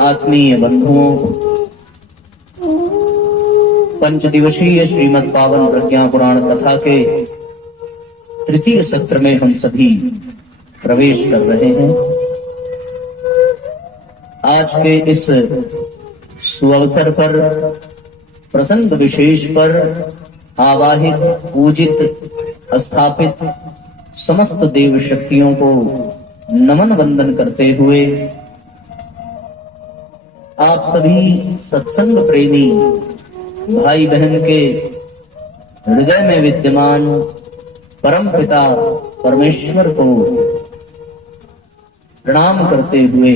आत्मीय बंधुओं, पंचदिवसीय श्रीमद् पावन प्रज्ञा पुराण कथा के तृतीय सत्र में हम सभी प्रवेश कर रहे हैं। आज के इस सुअवसर पर, प्रसंग विशेष पर आवाहित, पूजित, स्थापित समस्त देव शक्तियों को नमन वंदन करते हुए आप सभी सत्संग प्रेमी भाई बहन के हृदय में विद्यमान परम पिता परमेश्वर को प्रणाम करते हुए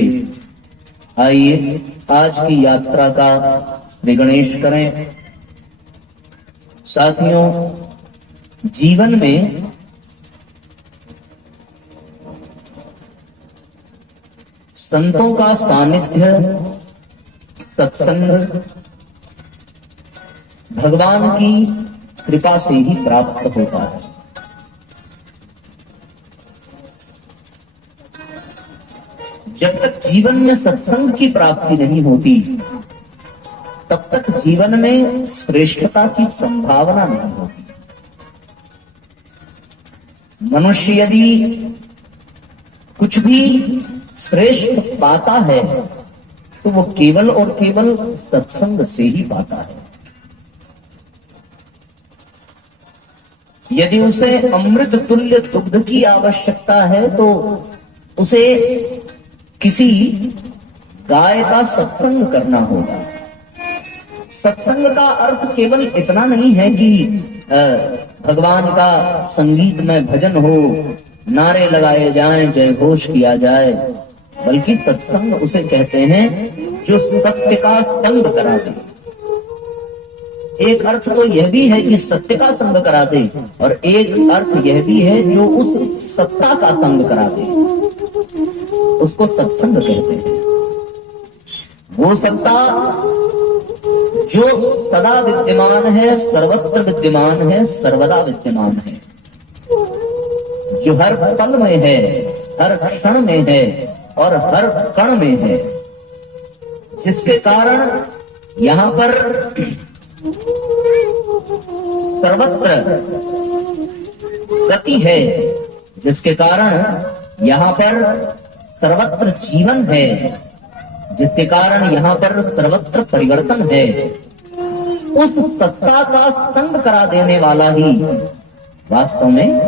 आइए आज की यात्रा का श्री गणेश करें। साथियों, जीवन में संतों का सानिध्य, सत्संग भगवान की कृपा से ही प्राप्त होता है। जब तक जीवन में सत्संग की प्राप्ति नहीं होती, तब तक जीवन में श्रेष्ठता की संभावना नहीं होती। मनुष्य यदि कुछ भी श्रेष्ठ पाता है तो वो केवल और केवल सत्संग से ही पाता है। यदि उसे अमृत तुल्य दुग्ध की आवश्यकता है तो उसे किसी गाय का सत्संग करना होगा। सत्संग का अर्थ केवल इतना नहीं है कि भगवान का संगीत में भजन हो, नारे लगाए जाएं, जय घोष किया जाए, बल्कि सत्संग उसे कहते हैं जो सत्य का संग करा दे। एक अर्थ तो यह भी है कि सत्य का संग करा दे, और एक अर्थ यह भी है जो उस सत्ता का संग करा दे, उसको सत्संग कहते हैं। वो सत्ता जो सदा विद्यमान है, सर्वत्र विद्यमान है, सर्वदा विद्यमान है, जो हर पल में है, हर क्षण में है और हर कण में है, जिसके कारण यहां पर सर्वत्र गति है, जिसके कारण यहां पर सर्वत्र जीवन है, जिसके कारण यहां पर सर्वत्र परिवर्तन है। उस सत्ता का संग करा देने वाला ही वास्तव में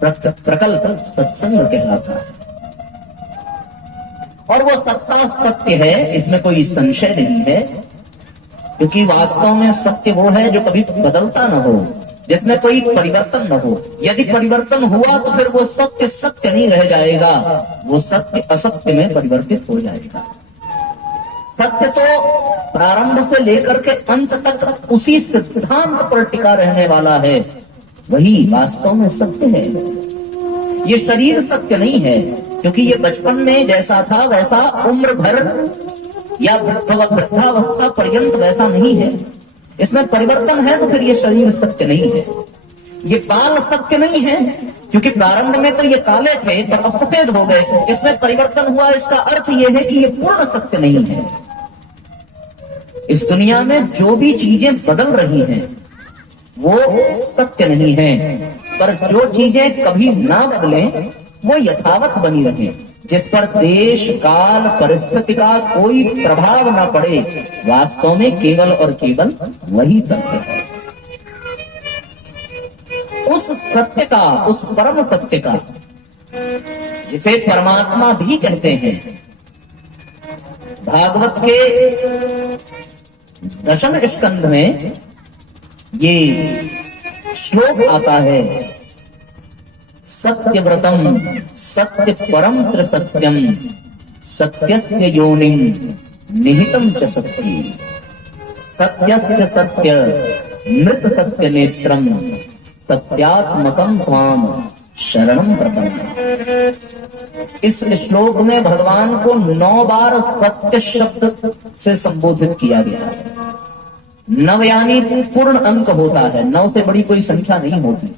प्रकल्प सत्संग कहलाता है। और वो सत्ता सत्य है, इसमें कोई संशय नहीं है, क्योंकि वास्तव में सत्य वो है जो कभी बदलता न हो, जिसमें कोई परिवर्तन न हो। यदि परिवर्तन हुआ तो फिर वो सत्य सत्य नहीं रह जाएगा, वो सत्य असत्य में परिवर्तित हो जाएगा। सत्य तो प्रारंभ से लेकर के अंत तक उसी सिद्धांत पर टिका रहने वाला है, वही वास्तव में सत्य है। ये शरीर सत्य नहीं है, क्योंकि ये बचपन में जैसा था वैसा उम्र भर या वृद्धावस्था पर्यंत वैसा नहीं है। इसमें परिवर्तन है तो फिर ये शरीर सत्य नहीं है। ये बाल सत्य नहीं है, क्योंकि प्रारंभ में तो ये काले थे पर अब सफेद हो गए। इसमें परिवर्तन हुआ, इसका अर्थ ये है कि ये पूर्ण सत्य नहीं है। इस दुनिया में जो भी चीजें बदल रही हैं वो सत्य नहीं है, पर जो चीजें कभी ना बदलें वो यथावत बनी रहे, जिस पर देश काल परिस्थिति का कोई प्रभाव ना पड़े, वास्तव में केवल और केवल वही सत्य है। उस सत्य का, उस परम सत्य का, जिसे परमात्मा भी कहते हैं, भागवत के दशम स्कंध में ये श्लोक आता है, सत्यव्रतम सत्य परम त्रिसत्यम सत्यस्य योनिम निहितम च सत्ये सत्यस्य सत्य मृत सत्य नेत्रम सत्यात्मकम त्वाम शरणम व्रतम। इस श्लोक में भगवान को 9 बार सत्य शब्द से संबोधित किया गया है। 9 यानी पूर्ण अंक होता है, 9 से बड़ी कोई संख्या नहीं होती।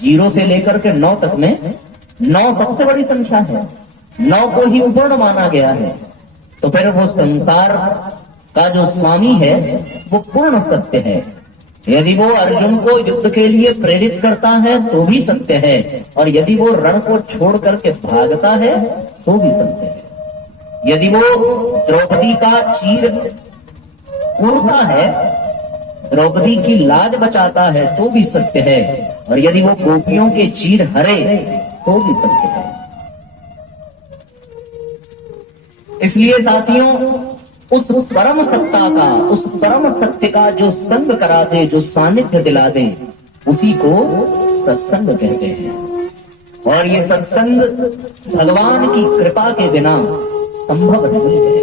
0 से लेकर के 9 तक में 9 सबसे बड़ी संख्या है। 9 को ही पूर्ण माना गया है। तो फिर वो संसार का जो स्वामी है वो पूर्ण सत्य है। यदि वो अर्जुन को युद्ध के लिए प्रेरित करता है तो भी सत्य है, और यदि वो रण को छोड़ करके भागता है तो भी सत्य है। यदि वो द्रौपदी का चीर उड़ता है, द्रौपदी की लाज बचाता है तो भी सत्य है, और यदि वो गोपियों के चीर हरे तो भी सत्य है। इसलिए साथियों, उस परम सत्ता का, उस परम सत्य का जो संग करा दे, जो सानिध्य दिला दे, उसी को सत्संग कहते हैं। और ये सत्संग भगवान की कृपा के बिना संभव नहीं है।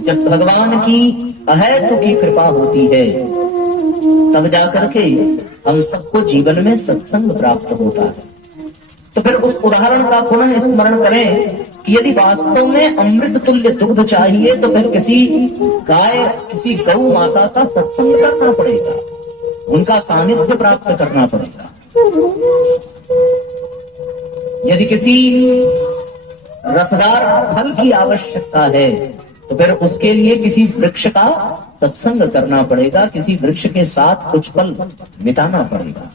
जब भगवान की अहेतु की कृपा होती है तब जाकर के हम सबको जीवन में सत्संग प्राप्त होता है। तो फिर उस उदाहरण का पुनः स्मरण करें कि यदि वास्तव में अमृत तुल्य दुग्ध चाहिए तो फिर किसी गाय, किसी गौ माता का सत्संग करना पड़ेगा, उनका सानिध्य प्राप्त करना पड़ेगा। यदि किसी रसदार फल की आवश्यकता है तो फिर उसके लिए किसी वृक्ष का सत्संग करना पड़ेगा, किसी वृक्ष के साथ कुछ पल बिताना पड़ेगा।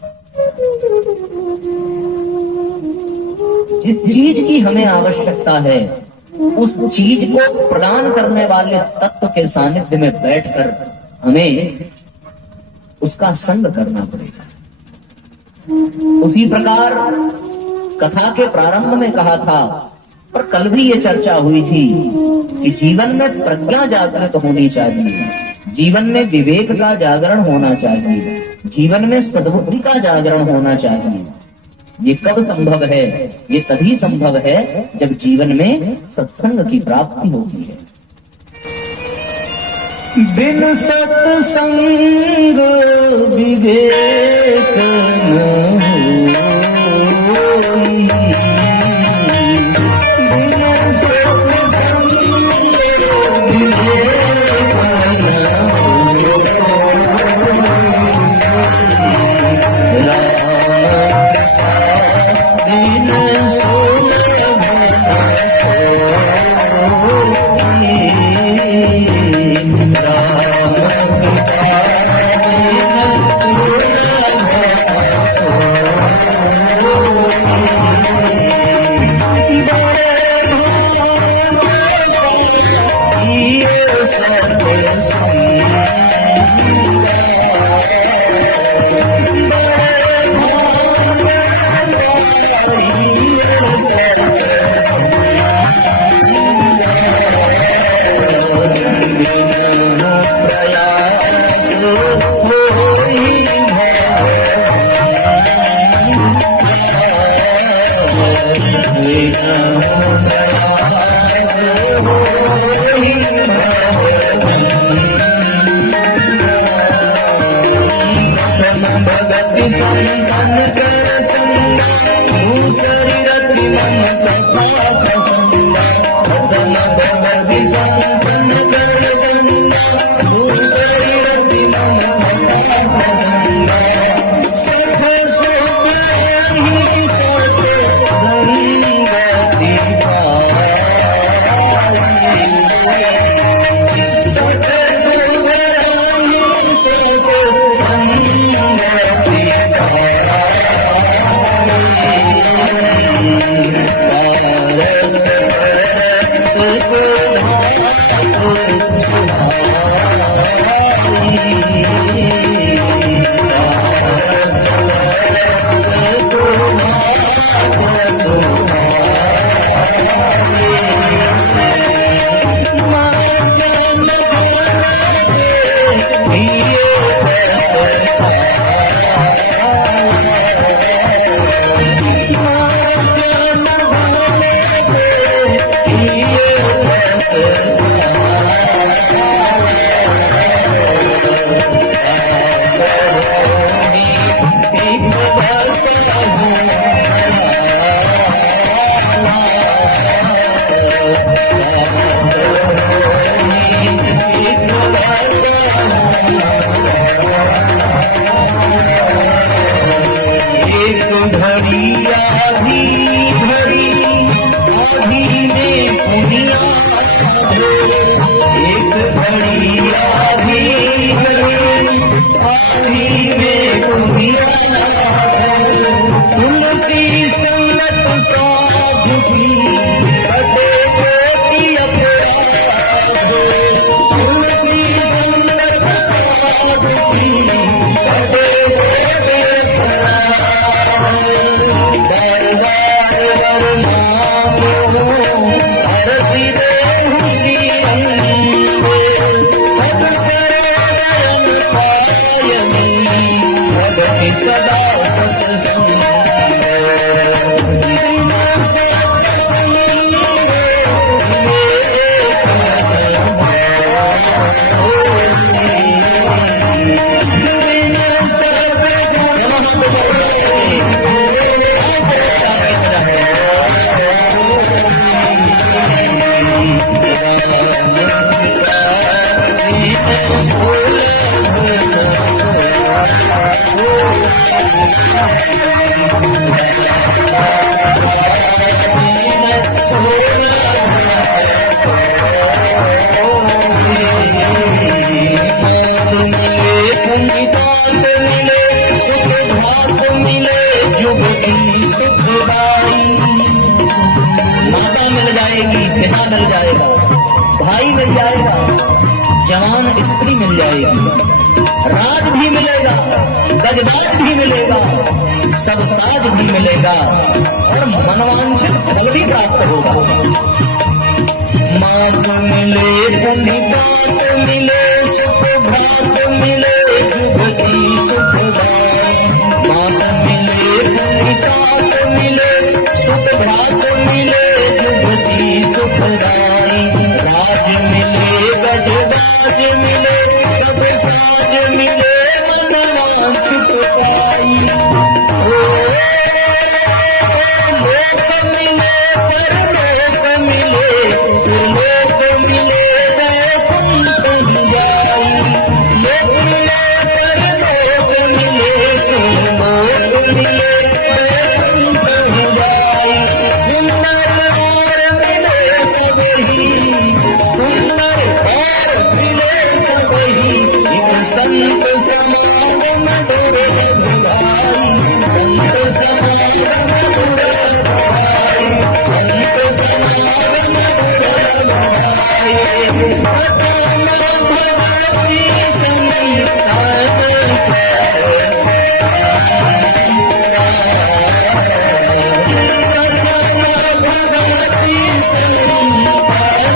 जिस चीज की हमें आवश्यकता है उस चीज को प्रदान करने वाले तत्व के सानिध्य में बैठकर हमें उसका संग करना पड़ेगा। उसी प्रकार कथा के प्रारंभ में कहा था, और कल भी ये चर्चा हुई थी कि जीवन में प्रज्ञा जागृत होनी चाहिए, जीवन में विवेक का जागरण होना चाहिए, जीवन में सद्बुद्धि का जागरण होना चाहिए। ये कब संभव है? ये तभी संभव है जब जीवन में सत्संग की प्राप्ति होती है। बिन सत्संग विवेक न होई, बिन सत्संग विवेक आधी में पुनिया एक घड़ी आधी में कोई तुलसी संगत साधु की कटे कोटि अपराध, तुलसी संगत साधु की कटे कोटि अपराध। दरबार वरनामो हरसि देहु श्री अंबे, पद शरणं पायनि भगति सदा सत्संग। माता मिल जाएगी, पिता मिल जाएगा, भाई मिल जाएगा, जवान स्त्री मिल जाएगी, राज भी मिलेगा, गजबाज भी मिलेगा, सब साज भी मिलेगा और मनवांछित फल भी प्राप्त होगा। मात मिले पुण्यपात मिले सुख भात मिले जुगती सुखदाई, मात मिले पुण्यपात मिले सुख भात मिले जुगती सुखदाई, राज मिले गजबाज मिले सब साज मिले मनवांछित पाई। लोक मिले परलोक मिले सुरलोक मिले वैकुंठ जाई, लोक मिले परलोक मिले सुरलोक मिले वैकुंठ जाई। सुंदर और मिले सबही, सुंदर और मिले सबही, एक संत समागम दुर्लभ भाई, संत समागम दुर्लभ भाई, संत समागम दुर्लभ भाई। प्रथम भगवती संतान कैसे, प्रथम भगवती संतान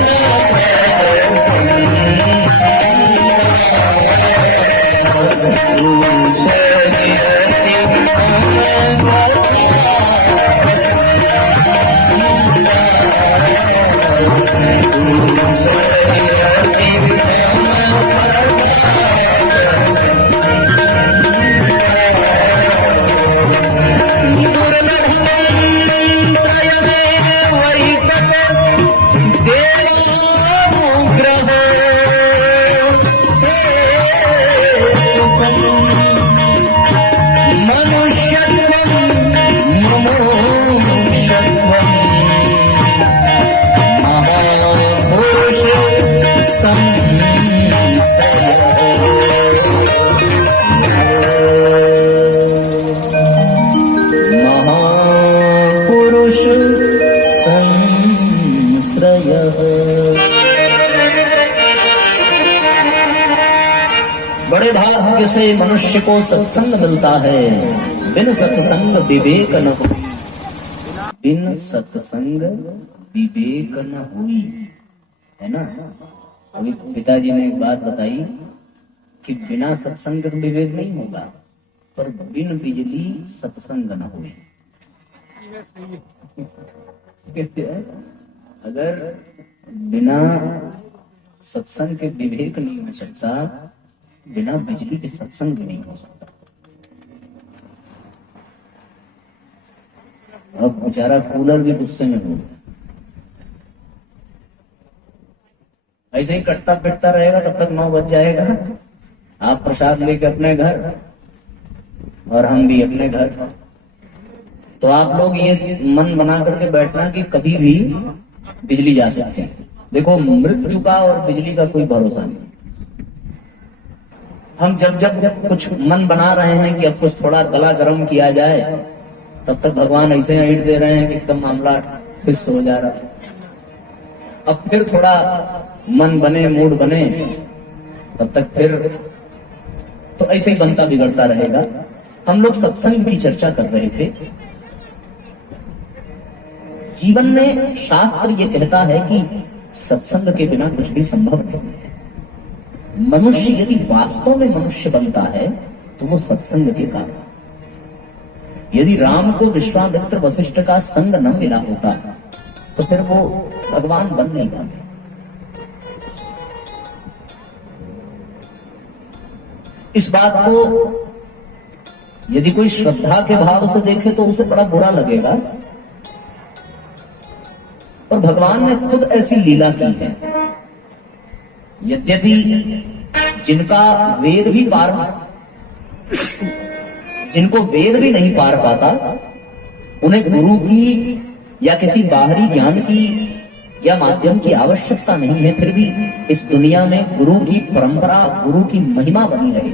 महापुरुष संश्रयः। बड़े भाग्य से मनुष्य को सत्संग मिलता है, बिन सत्संग विवेक न हो, बिन सत्संग विवेक न हुई, है ना। अभी पिताजी ने एक बात बताई कि बिना सत्संग के विवेक नहीं होगा, पर बिन बिजली सत्संग न हुई। अगर बिना सत्संग के विवेक नहीं हो सकता, बिना बिजली के सत्संग भी नहीं हो सकता। अब बेचारा कूलर भी गुस्से में हो, ऐसे ही कटता पिटता रहेगा तब तक 9 बज जाएगा। आप प्रसाद लेके अपने घर और हम भी अपने घर। तो आप लोग ये मन बना करके बैठना कि कभी भी बिजली जा सकती है, देखो, मृत्यु का और बिजली का कोई भरोसा नहीं। हम जब जब कुछ मन बना रहे हैं कि अब कुछ थोड़ा गला गर्म किया जाए, तब तक भगवान ऐसे ऐंठ दे रहे हैं कि एकदम मामला फिस हो जा रहा है। अब फिर थोड़ा मन बने, मूड बने, तब तक फिर तो ऐसे ही बनता बिगड़ता रहेगा। हम लोग सत्संग की चर्चा कर रहे थे। जीवन में शास्त्र ये कहता है कि सत्संग के बिना कुछ भी संभव नहीं है। मनुष्य यदि वास्तव में मनुष्य बनता है तो वो सत्संग के कारण। यदि राम को विश्वामित्र वशिष्ठ का संग न मिला होता तो फिर वो भगवान बन नहीं पाते। इस बात को यदि कोई श्रद्धा के भाव से देखे तो उसे बड़ा बुरा लगेगा, और भगवान ने खुद ऐसी लीला की है। यद्यपि जिनको वेद भी नहीं पार पाता, उन्हें गुरु की या किसी बाहरी ज्ञान की या माध्यम की आवश्यकता नहीं है, फिर भी इस दुनिया में गुरु की परंपरा, गुरु की महिमा बनी रहे,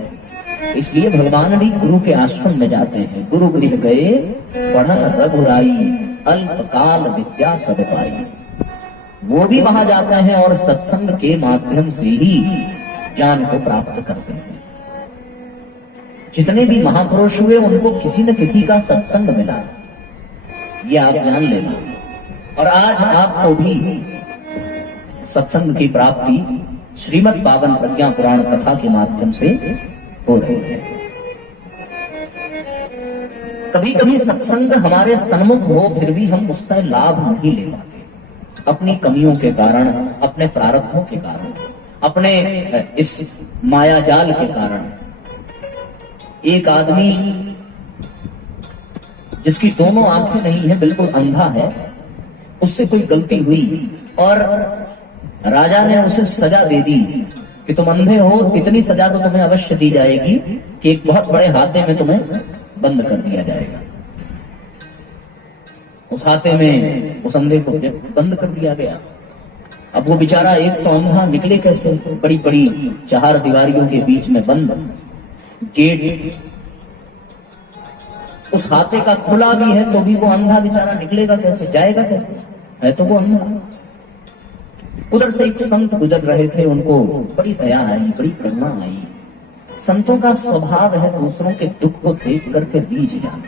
इसलिए भगवान भी गुरु के आश्रम में जाते हैं। गुरु गृह गए पढ़न रघुराई, अल्पकाल विद्या सब पाई। वो भी वहां जाते हैं और सत्संग के माध्यम से ही ज्ञान को प्राप्त करते हैं। जितने भी महापुरुष हुए उनको किसी न किसी का सत्संग मिला, ये आप जान लेना। और आज आपको भी सत्संग की प्राप्ति श्रीमद् पावन प्रज्ञा पुराण कथा के माध्यम से हो रही है। कभी कभी सत्संग हमारे सन्मुख हो, फिर भी हम उससे लाभ नहीं ले पाते, अपनी कमियों के कारण, अपने प्रारब्धों के कारण, अपने इस मायाजाल के कारण। एक आदमी जिसकी दोनों आंखें नहीं है, बिल्कुल अंधा है, उससे कोई गलती हुई और राजा ने उसे सजा दे दी कि तुम अंधे हो, इतनी सजा तो तुम्हें अवश्य दी जाएगी कि एक बहुत बड़े हाथे में तुम्हें बंद कर दिया जाएगा। उस हाथे में उस अंधे को बंद कर दिया गया। अब वो बेचारा एक तो अंधा निकले कैसे? बड़ी बड़ी चार दीवारियों के बीच में बंद गेट, उस हाथे का खुला भी है तो भी वो अंधा बेचारा निकलेगा कैसे, जाएगा कैसे? है तो वो अंधा। उधर से एक संत गुजर रहे थे, उनको बड़ी दया आई, बड़ी करुणा आई। संतों का स्वभाव है दूसरों के दुख को देख करके बीज जाना,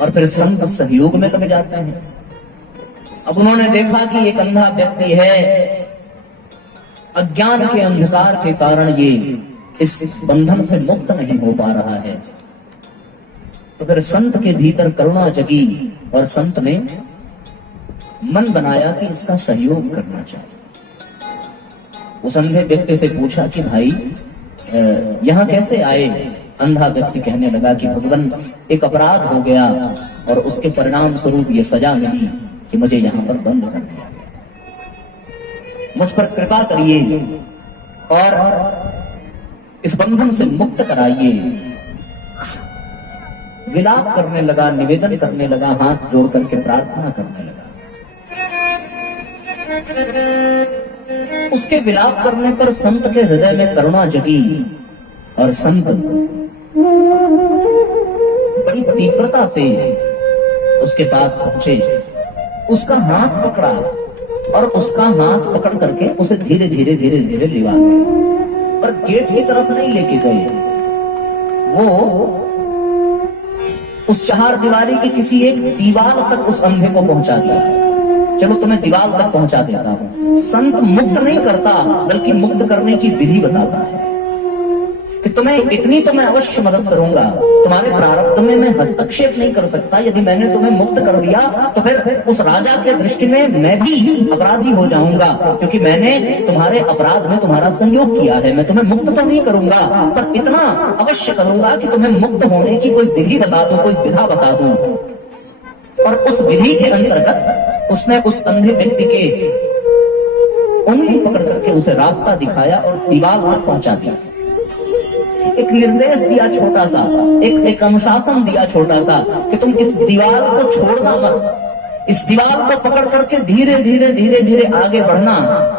और फिर संत सहयोग में लग जाते हैं। अब उन्होंने देखा कि एक अंधा व्यक्ति है, अज्ञान के अंधकार के कारण ये इस बंधन से मुक्त नहीं हो पा रहा है। तो फिर संत के भीतर करुणा जगी और संत ने मन बनाया कि इसका सहयोग करना चाहिए। उस अंधे व्यक्ति से पूछा कि भाई यहां कैसे आए? अंधा व्यक्ति कहने लगा कि भगवान, एक अपराध हो गया और उसके परिणाम स्वरूप ये सजा मिली कि मुझे यहां पर बंद कर दिया गया। मुझ पर कृपा करिए और इस बंधन से मुक्त कराइए। विलाप करने लगा, निवेदन करने लगा, हाथ जोड़ करके प्रार्थना करने लगा। उसके विलाप करने पर संत के हृदय में करुणा जगी और संत बड़ी तीव्रता से उसके पास पहुंचे, उसका हाथ पकड़ा और उसका हाथ पकड़ करके उसे धीरे धीरे धीरे धीरे लिवा गए, पर गेट की तरफ नहीं लेके गए। वो उस चार दीवारी की किसी एक दीवार तक उस अंधे को पहुंचा दिया। चलो तुम्हें दीवार तक पहुंचा देता हूं। संत मुक्त नहीं करता, बल्कि मुक्त करने की विधि बताता है कि तुम्हें इतनी तो मैं अवश्य मदद करूंगा, तुम्हारे प्रारब्ध में मैं हस्तक्षेप नहीं कर सकता। यदि मैंने तुम्हें मुक्त कर दिया तो फिर उस राजा के दृष्टि में मैं भी अपराधी हो जाऊंगा, क्योंकि मैंने तुम्हारे अपराध में तुम्हारा सहयोग किया है। मैं तुम्हें मुक्त तो नहीं करूंगा, पर इतना अवश्य करूंगा कि तुम्हें मुक्त होने की कोई विधि बता दूं, कोई विधा बता दूं। और उस विधि के अंतर्गत उसने उस अंधे व्यक्ति के उंगली पकड़ करके उसे रास्ता दिखाया और दीवार तक पहुंचा दिया। एक निर्देश दिया छोटा सा, एक अनुशासन दिया छोटा सा कि तुम इस दीवार को छोड़ना मत, इस दीवार को पकड़ करके धीरे धीरे धीरे धीरे आगे बढ़ना।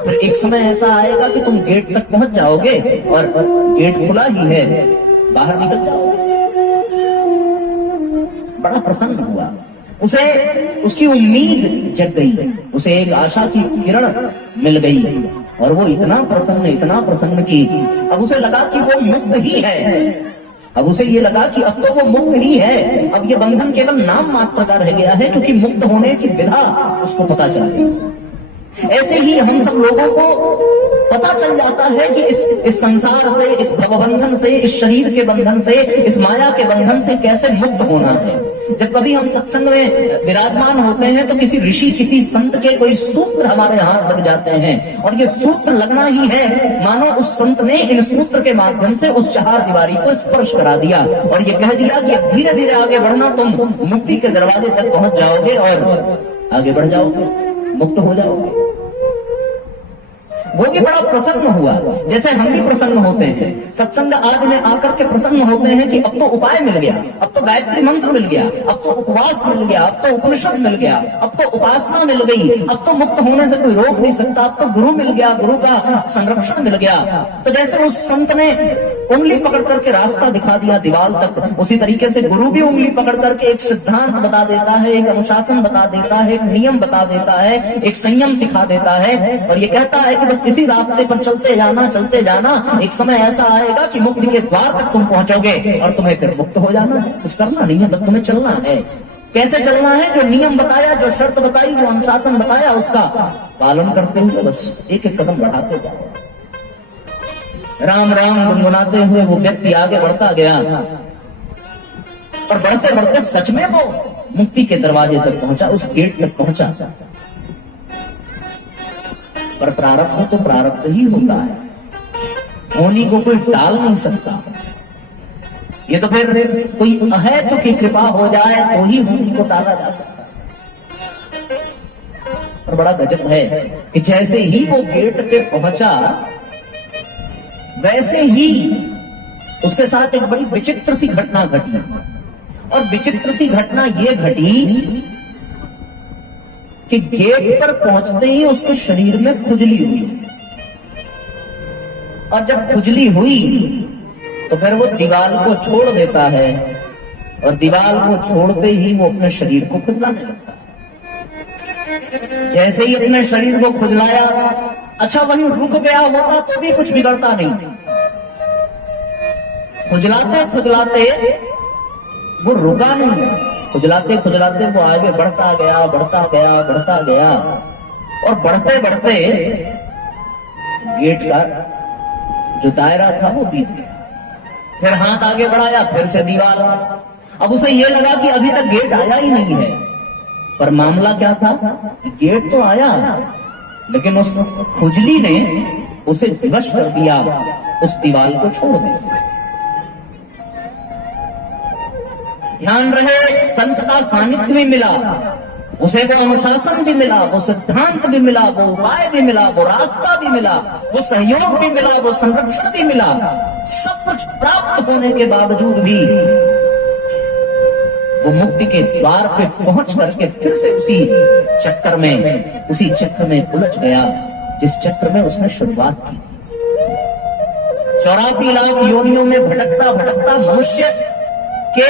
फिर एक समय ऐसा आएगा कि तुम गेट तक पहुंच जाओगे और गेट खुला ही है, बाहर निकल जाओगे। बड़ा प्रसन्न हुआ, उसे उसकी उम्मीद जग गई, उसे एक आशा की किरण मिल गई और वो इतना प्रसन्न कि अब उसे लगा कि वो मुक्त ही है। अब उसे ये लगा कि अब तो वो मुक्त ही है, अब ये बंधन केवल नाम मात्र का रह गया है, क्योंकि मुक्त होने की विधा उसको पता चल गई। ऐसे ही हम सब लोगों को पता चल जाता है कि इस संसार से, इस भवबंधन से, इस शरीर के बंधन से, इस माया के बंधन से कैसे मुक्त होना है। जब कभी हम सत्संग में विराजमान होते हैं तो किसी ऋषि, किसी संत के कोई सूत्र हमारे हाथ लग जाते हैं और ये सूत्र लगना ही है मानो उस संत ने इन सूत्र के माध्यम से उस चार दीवारी को स्पर्श करा दिया और ये कह दिया कि अब धीरे धीरे आगे बढ़ना, तुम मुक्ति के दरवाजे तक पहुंच जाओगे और आगे बढ़ जाओगे, मुक्त हो जाओगे। वो भी बड़ा प्रसन्न हुआ, जैसे हम भी प्रसन्न होते हैं। सत्संग आदि में आकर के प्रसन्न होते हैं कि अब तो उपाय मिल गया, अब तो गायत्री मंत्र मिल गया, अब तो उपवास मिल गया, अब तो उपनिषद मिल गया, अब तो उपासना मिल गई, अब तो मुक्त होने से कोई रोक नहीं सकता, अब तो गुरु मिल गया, गुरु का संरक्षण मिल गया। तो जैसे उस संत ने उंगली पकड़ करके रास्ता दिखा दिया दीवार तक, उसी तरीके से गुरु भी उंगली पकड़ करके एक सिद्धांत बता देता है, एक अनुशासन बता देता है, एक नियम बता देता है, एक संयम सिखा देता है और ये कहता है कि बस इसी रास्ते पर चलते जाना, एक समय ऐसा आएगा कि मुक्ति के द्वार तक तुम पहुंचोगे और तुम्हें फिर मुक्त हो जाना है। कुछ करना नहीं है, बस तुम्हें चलना है। कैसे चलना है? जो नियम बताया, जो शर्त बताई, जो अनुशासन बताया, उसका पालन करते हुए बस एक एक कदम बढ़ाते जाओ। राम राम गुनगुनाते हुए वो व्यक्ति आगे बढ़ता गया और बढ़ते बढ़ते सच में वो मुक्ति के दरवाजे तक पहुंचा, उस गेट तक पहुंचा। पर प्रारब्ध तो प्रारब्ध ही होता है, होनी को कोई टाल नहीं सकता। ये तो फिर कोई अहेतु की कृपा हो जाए तो ही होनी को टाला जा सकता। और बड़ा गजब है कि जैसे ही वो गेट पे पहुंचा वैसे ही उसके साथ एक बड़ी विचित्र सी घटना घटी। और विचित्र सी घटना ये घटी कि गेट पर पहुंचते ही उसके शरीर में खुजली हुई और जब खुजली हुई तो फिर वो दीवार को छोड़ देता है और दीवार को छोड़ते ही वो अपने शरीर को खुजलाने लगता है। जैसे ही अपने शरीर को खुजलाया, अच्छा वहीं रुक गया होता तो भी कुछ बिगड़ता नहीं। खुजलाते खुजलाते वो रुका नहीं, खुजलाते खुजलाते वो आगे बढ़ता गया और बढ़ते बढ़ते गेट का जो दायरा था वो बीत गया। फिर हाथ आगे बढ़ाया, फिर से दीवार। अब उसे ये लगा कि अभी तक गेट आया ही नहीं है, पर मामला क्या था? गेट तो आया लेकिन उस खुजली ने उसे विवश कर दिया उस दीवार को छोड़ने से। ध्यान रहे, संत का सानिध्य भी मिला, उसे वो अनुशासन भी मिला, वो सिद्धांत भी मिला, वो उपाय भी मिला, वो रास्ता भी मिला, वो सहयोग भी मिला, वो संरक्षण भी मिला। सब कुछ प्राप्त होने के बावजूद भी वो मुक्ति के द्वार पे पहुंच करके फिर से उसी चक्कर में उलझ गया जिस चक्र में उसने शुरुआत की। 84 लाख योनियों में भटकता भटकता मनुष्य के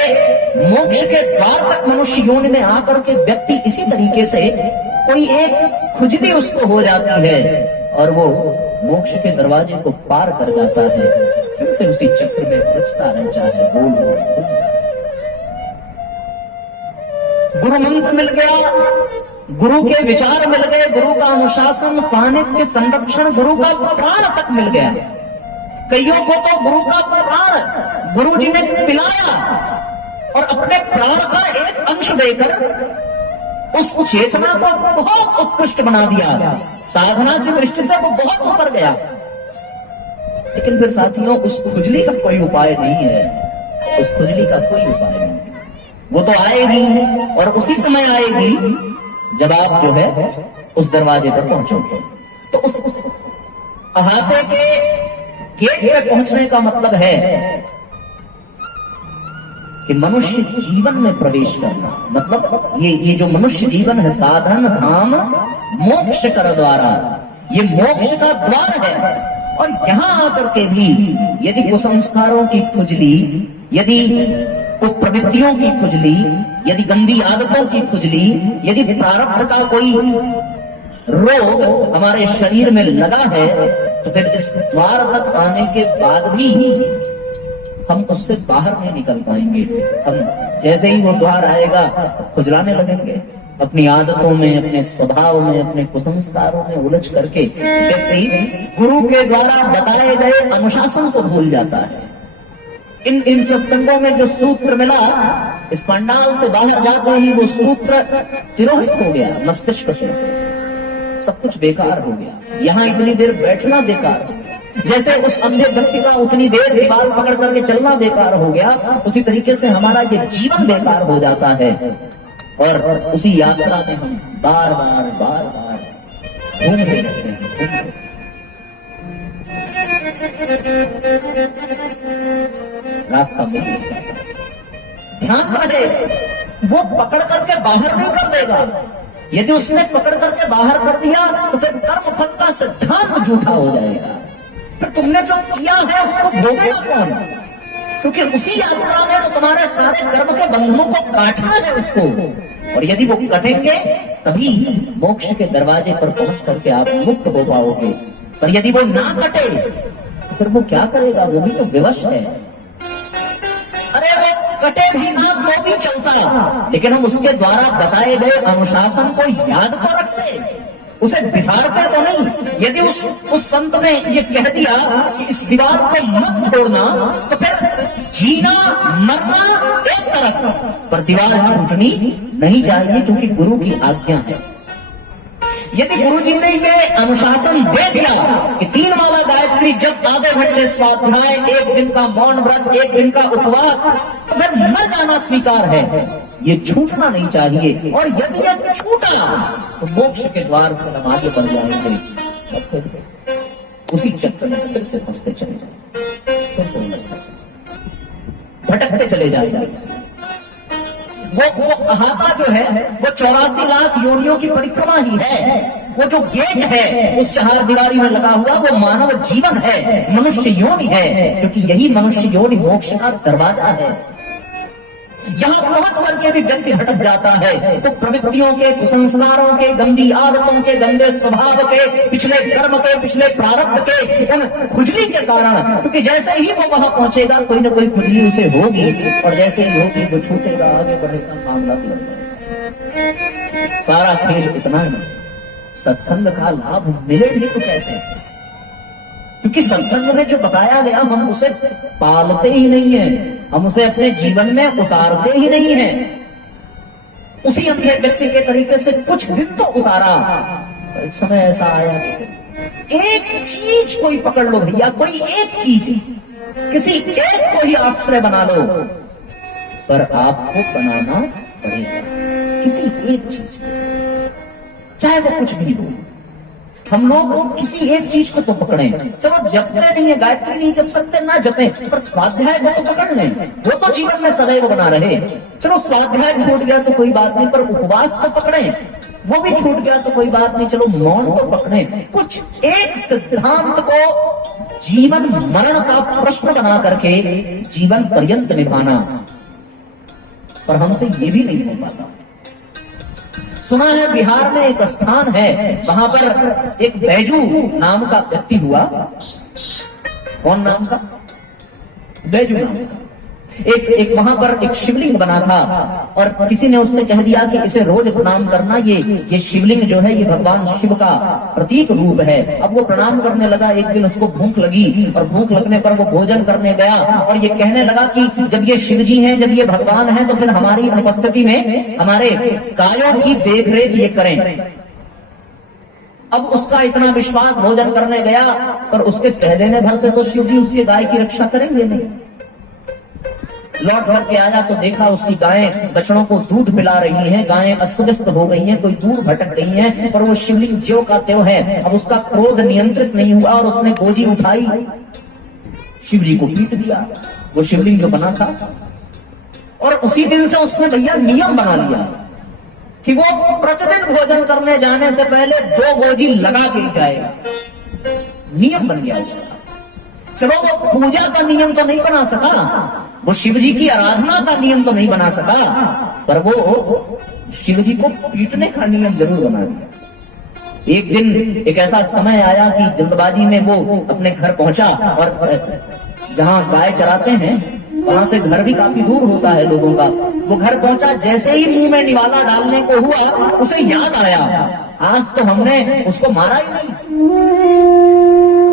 मोक्ष के द्वार तक मनुष्य योनि में आकर के व्यक्ति इसी तरीके से कोई एक खुजली उसको हो जाती है और वो मोक्ष के दरवाजे को पार कर जाता है, फिर से उसी चक्र में उलझता रहता है। बोल गुरु मंत्र मिल गया, गुरु के विचार मिल गए, गुरु का अनुशासन, सानिध्य, संरक्षण, गुरु का प्राण तक मिल गया। कईयों को तो गुरु का प्राण गुरु जी ने पिलाया और अपने प्राण का एक अंश देकर उस चेतना को बहुत उत्कृष्ट बना दिया। साधना की दृष्टि से वो बहुत ऊपर गया। लेकिन फिर साथियों, उस खुजली का कोई उपाय नहीं है, उस खुजली का कोई उपाय नहीं। वो तो आएगी और उसी समय आएगी जब आप जो है उस दरवाजे पर पहुंचोगे। तो उस अहाते के गेट पे पहुंचने का मतलब है कि मनुष्य जीवन में प्रवेश करना, मतलब ये जो मनुष्य जीवन है साधन धाम मोक्ष कर द्वारा, ये मोक्ष का द्वार है। और यहां आकर के भी यदि कुसंस्कारों की खुजली, यदि कुप्रवृत्तियों की खुजली, यदि गंदी आदतों की खुजली, यदि प्रारब्ध का कोई रोग हमारे शरीर में लगा है, तो फिर इस द्वार तक आने के बाद भी हम उससे बाहर नहीं निकल पाएंगे। हम जैसे ही वो द्वार आएगा खुजलाने लगेंगे, अपनी आदतों में, अपने स्वभाव में, अपने कुसंस्कारों में उलझ करके व्यक्ति गुरु के द्वारा बताए गए अनुशासन को भूल जाता है। इन सत्संगों में जो सूत्र मिला, इस पंडाल से बाहर जाते ही वो सूत्र तिरोहित हो गया मस्तिष्क से, सब कुछ बेकार हो गया। यहाँ इतनी देर बैठना बेकार हो गया, जैसे उस अंधे व्यक्ति का उतनी देर दीवार पकड़ करके चलना बेकार हो गया, उसी तरीके से हमारा ये जीवन बेकार हो जाता है। और उसी यात्रा में हम बार बार घूमते रहते हैं। रास्ता मिल जाता है। ध्यान रहे, वो पकड़ करके बाहर नहीं कर देगा। यदि उसने पकड़ करके बाहर कर दिया तो फिर कर्म फल का सिद्धांत झूठा हो जाएगा। फिर तुमने जो किया है उसको भोगेगा कौन? क्योंकि उसी यात्रा में तो तुम्हारे सारे कर्म के बंधनों को काटना है उसको। और यदि वो कटेंगे तभी मोक्ष के दरवाजे पर पहुंच करके आप मुक्त हो पाओगे। पर यदि वो ना कटे तो फिर वो क्या करेगा? वो भी तो विवश है। अरे वो कटे भी ना तो भी चलता, लेकिन हम उसके द्वारा बताए गए अनुशासन को याद तो रखते, उसे बिसारते तो नहीं। यदि उस संत ने ये कह दिया कि इस दीवार को मत छोड़ना, तो फिर जीना मरना एक तरफ, पर दीवार छूटनी नहीं चाहिए, क्योंकि गुरु की आज्ञा है। यदि गुरुजी ने ये अनुशासन दे दिया कि 3 माला गायत्री जब आधे घंटे स्वाध्याय, 1 दिन का मौन व्रत, 1 दिन का उपवास, तो फिर मर जाना स्वीकार है, ये छूटना नहीं चाहिए। और यदि ये छूटा तो मोक्ष के द्वार से हम आगे बढ़ जाएंगे। उसी चक्कर में फिर से फंसते चले जाएंगे, फिर से भटकते चले जाएंगे। वो अहाता जो है वो 84 लाख योनियों की परिक्रमा ही है। वो जो गेट है उस 4 दीवारी में लगा हुआ, वो मानव जीवन है, मनुष्य योनि है, क्योंकि यही मनुष्य योनि मोक्ष का दरवाजा है। यहां पहुंच करके भी व्यक्ति भटक जाता है तो प्रवृत्तियों के, कुसंस्कारों के, गंदी आदतों के, गंदे स्वभाव के, पिछले कर्म के, पिछले प्रारब्ध के, उन खुजली के कारण, क्योंकि जैसे ही वो वहां पहुंचेगा कोई ना कोई खुजली उसे होगी, और जैसे ही होगी वो छूटेगा, आगे बढ़ेगा, मामला लग जाएगा। सारा खेल इतना ही, सत्संग का लाभ मिले भी तो कैसे? क्योंकि सत्संग में जो बताया गया हम उसे पालते ही नहीं है, हम उसे अपने जीवन में उतारते ही नहीं है। उसी अंधे व्यक्ति के तरीके से कुछ दिन तो उतारा, एक समय ऐसा आया एक चीज कोई पकड़ लो भैया, कोई एक चीज, किसी एक को ही आश्रय बना लो, पर आपको बनाना पड़ेगा किसी एक चीज को, चाहे वो कुछ भी हो। हम लोग किसी एक चीज को तो पकड़ें। चलो जपते नहीं है, गायत्री नहीं जप सकते, ना जपें, पर स्वाध्याय को तो पकड़ लें, वो तो जीवन में सदैव बना रहे। चलो स्वाध्याय छूट गया तो कोई बात नहीं, पर उपवास तो पकड़ें, वो भी छूट गया तो कोई बात नहीं, चलो मौन तो पकड़ें। कुछ एक सिद्धांत को जीवन मरण का प्रश्न बना करके जीवन पर्यंत निभाना, पर हमसे ये भी नहीं हो पाता। सुना है बिहार में एक स्थान है, वहां पर एक बैजू नाम का व्यक्ति हुआ। कौन नाम का? बैजू नाम का। एक वहां पर एक शिवलिंग बना था, और किसी ने उससे कह दिया कि इसे रोज प्रणाम करना, ये शिवलिंग जो है ये भगवान शिव का प्रतीक रूप है। अब वो प्रणाम करने लगा। एक दिन उसको भूख लगी, और भूख लगने पर वो भोजन करने गया, और ये कहने लगा कि जब ये शिव जी हैं, जब ये भगवान हैं, तो फिर हमारी अनुपस्थिति में हमारे गायों की देख रेख ये करें। अब उसका इतना विश्वास, भोजन करने गया, पर उसके कह देने भर से तो शिव जी उसकी गाय की रक्षा करेंगे नहीं। लौट भर के आया तो देखा उसकी गायें बछड़ों को दूध पिला रही हैं, गायें अस्वस्थ हो गई हैं, कोई दूर भटक रही हैं, पर वो शिवलिंग ज्यों का त्यों है। अब उसका क्रोध नियंत्रित नहीं हुआ और उसने गोजी उठाई, शिवजी को पीट दिया, वो शिवलिंग जो बना था। और उसी दिन से उसने भैया नियम बना लिया कि वो प्रतिदिन भोजन करने जाने से पहले 2 गोजी लगा के ही जाएगा। नियम बन गया उसका। चलो वो पूजा का नियम तो नहीं बना सका, वो शिव जी की आराधना का नियम तो नहीं बना सका, पर वो शिव जी को पीटने का नियम जरूर बना दिया। एक दिन एक ऐसा समय आया कि जल्दबाजी में वो अपने घर पहुंचा, और जहां गाय चराते हैं वहां से घर भी काफी दूर होता है लोगों का। वो घर पहुंचा, जैसे ही मुंह में निवाला डालने को हुआ, उसे याद आया आज तो हमने उसको मारा ही नहीं।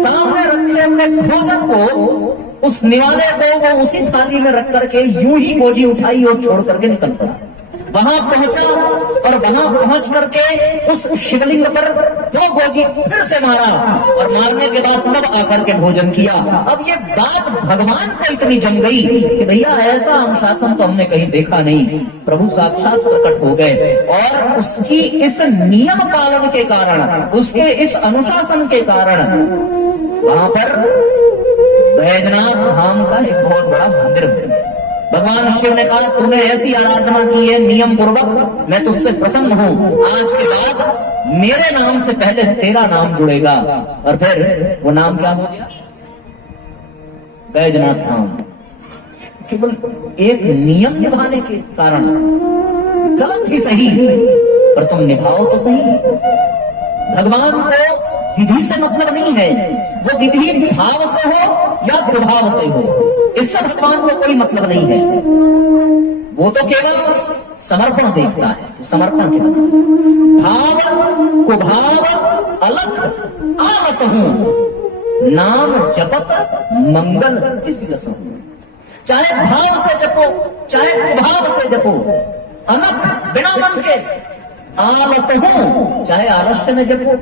सामने रखे हुए भोजन को, उस निवाले को वो उसी थाली में रख करके यूं ही गोजी उठाई और छोड़ करके निकल पड़ा। वहां पहुंचा और वहां पहुंच करके उस शिवलिंग पर 2 गोजी फिर से मारा, और मारने के बाद तब आकर के भोजन किया। अब ये बात भगवान को इतनी जम गई कि भैया ऐसा अनुशासन तो हमने कहीं देखा नहीं। प्रभु साक्षात प्रकट हो गए, और उसकी इस नियम पालन के कारण, उसके इस अनुशासन के कारण वहां पर बैजनाथ धाम का एक बहुत बड़ा मंदिर बना। भगवान शिव ने कहा तूने ऐसी आराधना की है नियम पूर्वक, मैं तुझसे प्रसन्न हूं। आज के बाद मेरे नाम से पहले तेरा नाम जुड़ेगा। और फिर वो नाम क्या हो गया? बैजनाथ धाम। केवल एक नियम निभाने के कारण, गलत ही सही पर तुम निभाओ तो सही। भगवान को विधि से मतलब नहीं है, वो विधि भाव से हो या प्रभाव से हो, इससे भगवान को कोई मतलब नहीं है। वो तो केवल समर्पण देखता है, समर्पण के भाव को भाव अलग आलस हूं, नाम जपत मंगल किस रस हूं। चाहे भाव से जपो चाहे कुभाव से जपो, अलग बिना मन के आलस हूं, चाहे आलस्य में जपो।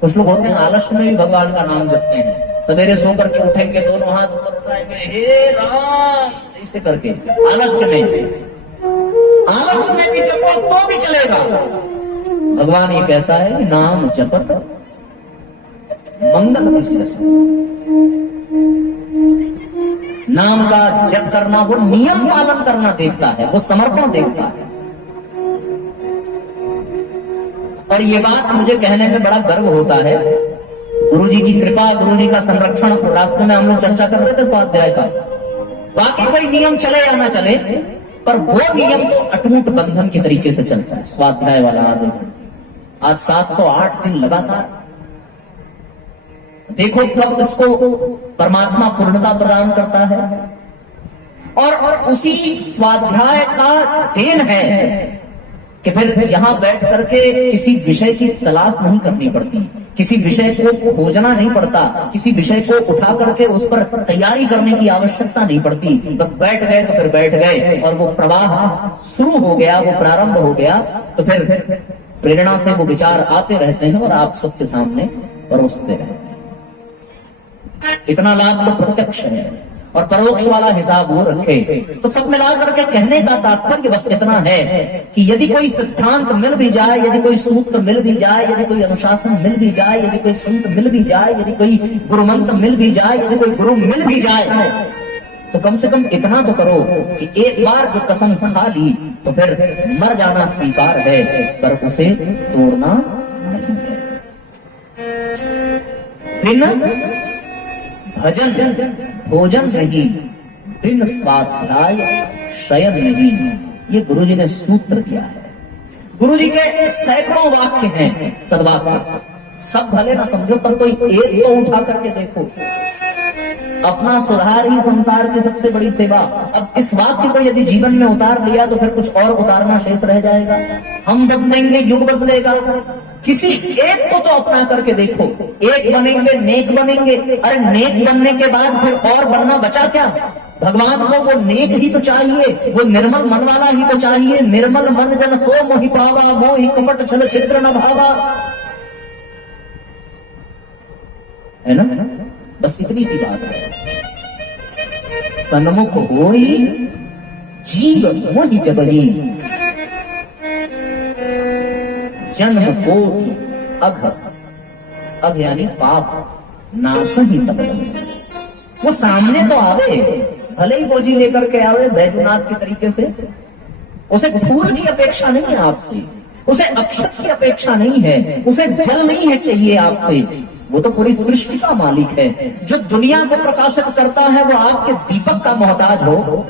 कुछ लोग होते हैं आलस्य में भी भगवान का नाम जपते हैं। सवेरे सोकर के उठेंगे, दोनों हाथ ऊपर उठाएंगे, हे राम ऐसे करके आलस्य में भी जपो तो भी चलेगा। भगवान ये कहता है कि नाम जपत मंगल किसी रस। नाम का जप करना वो नियम पालन करना देखता है, वो समर्पण देखता है। और ये बात मुझे कहने में बड़ा गर्व होता है। गुरु जी की कृपा, गुरु जी का संरक्षण। रास्ते में हम लोग चर्चा कर रहे थे स्वाध्याय का। बाकी कोई नियम चले या ना चले, पर वो नियम तो अटूट बंधन के तरीके से चलता है। स्वाध्याय वाला आज 708 दिन लगातार। देखो कब इसको परमात्मा पूर्णता प्रदान करता है, और उसी स्वाध्याय का देन है कि फिर यहां बैठ करके किसी विषय की तलाश नहीं करनी पड़ती, किसी विषय को खोजना नहीं पड़ता, किसी विषय को उठा करके उस पर तैयारी करने की आवश्यकता नहीं पड़ती। बस बैठ गए तो फिर बैठ गए, और वो प्रवाह शुरू हो गया, वो प्रारंभ हो गया, तो फिर प्रेरणा से वो विचार आते रहते हैं और आप सबके सामने परोसते रहते हैं। इतना लाभ तो प्रत्यक्ष है, और परोक्ष वाला हिसाब वो रखे। तो सब मिलाकर के कहने का तात्पर्य बस इतना है कि यदि कोई सिद्धांत मिल भी जाए, यदि कोई सूत्र मिल भी जाए, यदि कोई अनुशासन मिल भी जाए, यदि कोई संत मिल भी जाए, यदि कोई गुरुमंत्र मिल भी जाए, यदि कोई गुरु मिल भी जाए, तो कम से कम इतना तो करो कि एक बार जो कसम खा ली तो फिर मर जाना स्वीकार है, पर उसे तोड़ना नहीं है। बिन भजन भोजन नहीं, बिन स्वाध्याय शयन नहीं, ये गुरु जी ने सूत्र दिया है। गुरु जी के सैकड़ों वाक्य हैं, सद्वाक्य। सब भले ना समझो, पर कोई एक तो उठा करके देखो। अपना सुधार ही संसार की सबसे बड़ी सेवा। अब इस वाक्य को यदि जीवन में उतार लिया तो फिर कुछ और उतारना शेष रह जाएगा। हम बदलेंगे, युग बदलेगा। किसी एक को तो अपना करके देखो, एक बनेंगे, नेक बनेंगे। अरे नेक बनने के बाद फिर और बनना बचा क्या? भगवान को वो नेक ही तो चाहिए, वो निर्मल मन वाला ही तो चाहिए। निर्मल मन जन सो मोहि पावा, मोहि कपट छल छिद्र न भावा, है ना? बस इतनी सी बात है। सन्मुख होई जीव मोहि जबरी, जन्म कोटि अघ, यानी पाप नाश ही तब। वो सामने तो आवे, भले ही वो जी लेकर के आवे बैजूनाथ के तरीके से, उसे फूल की अपेक्षा नहीं है आपसे, उसे अक्षत की अपेक्षा नहीं है, उसे जल नहीं है चाहिए आपसे। वो तो पूरी सृष्टि का मालिक है। जो दुनिया को प्रकाशित करता है वो आपके दीपक का मोहताज हो।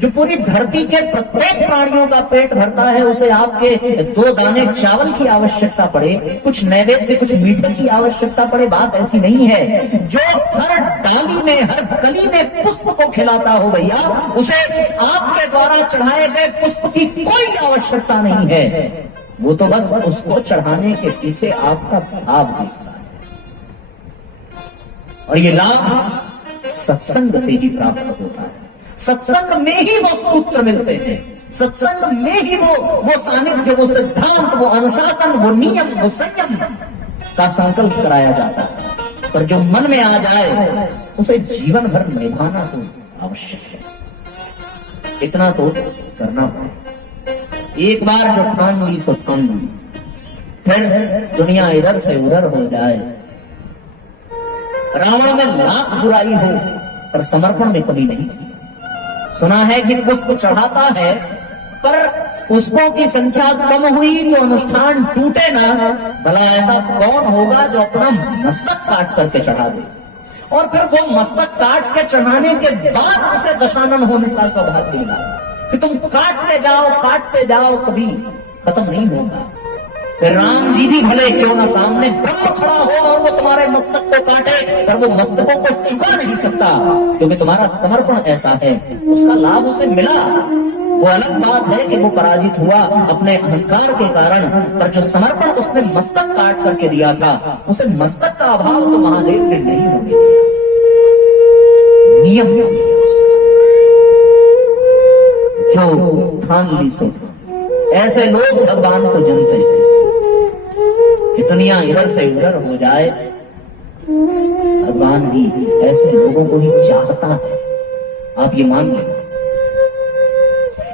जो पूरी धरती के प्रत्येक प्राणियों का पेट भरता है, उसे आपके 2 दाने चावल की आवश्यकता पड़े, कुछ नैवेद्य, कुछ मीठे की आवश्यकता पड़े, बात ऐसी नहीं है। जो हर डाली में, हर कली में पुष्प को खिलाता हो भैया, उसे आपके द्वारा चढ़ाए गए पुष्प की कोई आवश्यकता नहीं है। वो तो बस उसको चढ़ाने के पीछे आपका भाव दिखता है। और ये लाभ सत्संग से ही प्राप्त होता है। सत्संग में ही वो सूत्र मिलते हैं, सत्संग में ही वो सानिध्य, वो सिद्धांत, वो अनुशासन, वो नियम, वो संयम का संकल्प कराया जाता है। पर जो मन में आ जाए उसे जीवन भर निभाना तो आवश्यक है। इतना तो करना पड़े। एक बार जो ठान ली तो ठान ली, फिर दुनिया इधर से उधर हो जाए। रावण में लाख बुराई हो पर समर्पण में कमी नहीं थी। सुना है कि पुष्प चढ़ाता है पर पुष्पों की संख्या कम हुई तो अनुष्ठान टूटे ना। भला ऐसा कौन होगा जो अपना मस्तक काट करके चढ़ा दे, और फिर वो मस्तक काट के चढ़ाने के बाद उसे दशानन होने का सौभाग्य मिला कि तुम काटते जाओ, कभी खत्म नहीं होगा। फिर राम जी भी भले क्यों ना सामने ब्रह्म खड़ा हो और वो तुम्हारे मस्तक को काटे, पर वो मस्तकों को चुका नहीं सकता, क्योंकि तुम्हारा समर्पण ऐसा है। उसका लाभ उसे मिला। वो अलग बात है कि वो पराजित हुआ अपने अहंकार के कारण, पर जो समर्पण उसने मस्तक काट करके दिया था, उसे मस्तक का अभाव तो महादेव ने नहीं होने दिया। नियम जो ठान ली सो, ऐसे लोग भगवान को जानते हैं कि दुनिया इधर से उधर हो जाए, भगवान भी ऐसे लोगों को ही चाहता है। आप ये मान लें।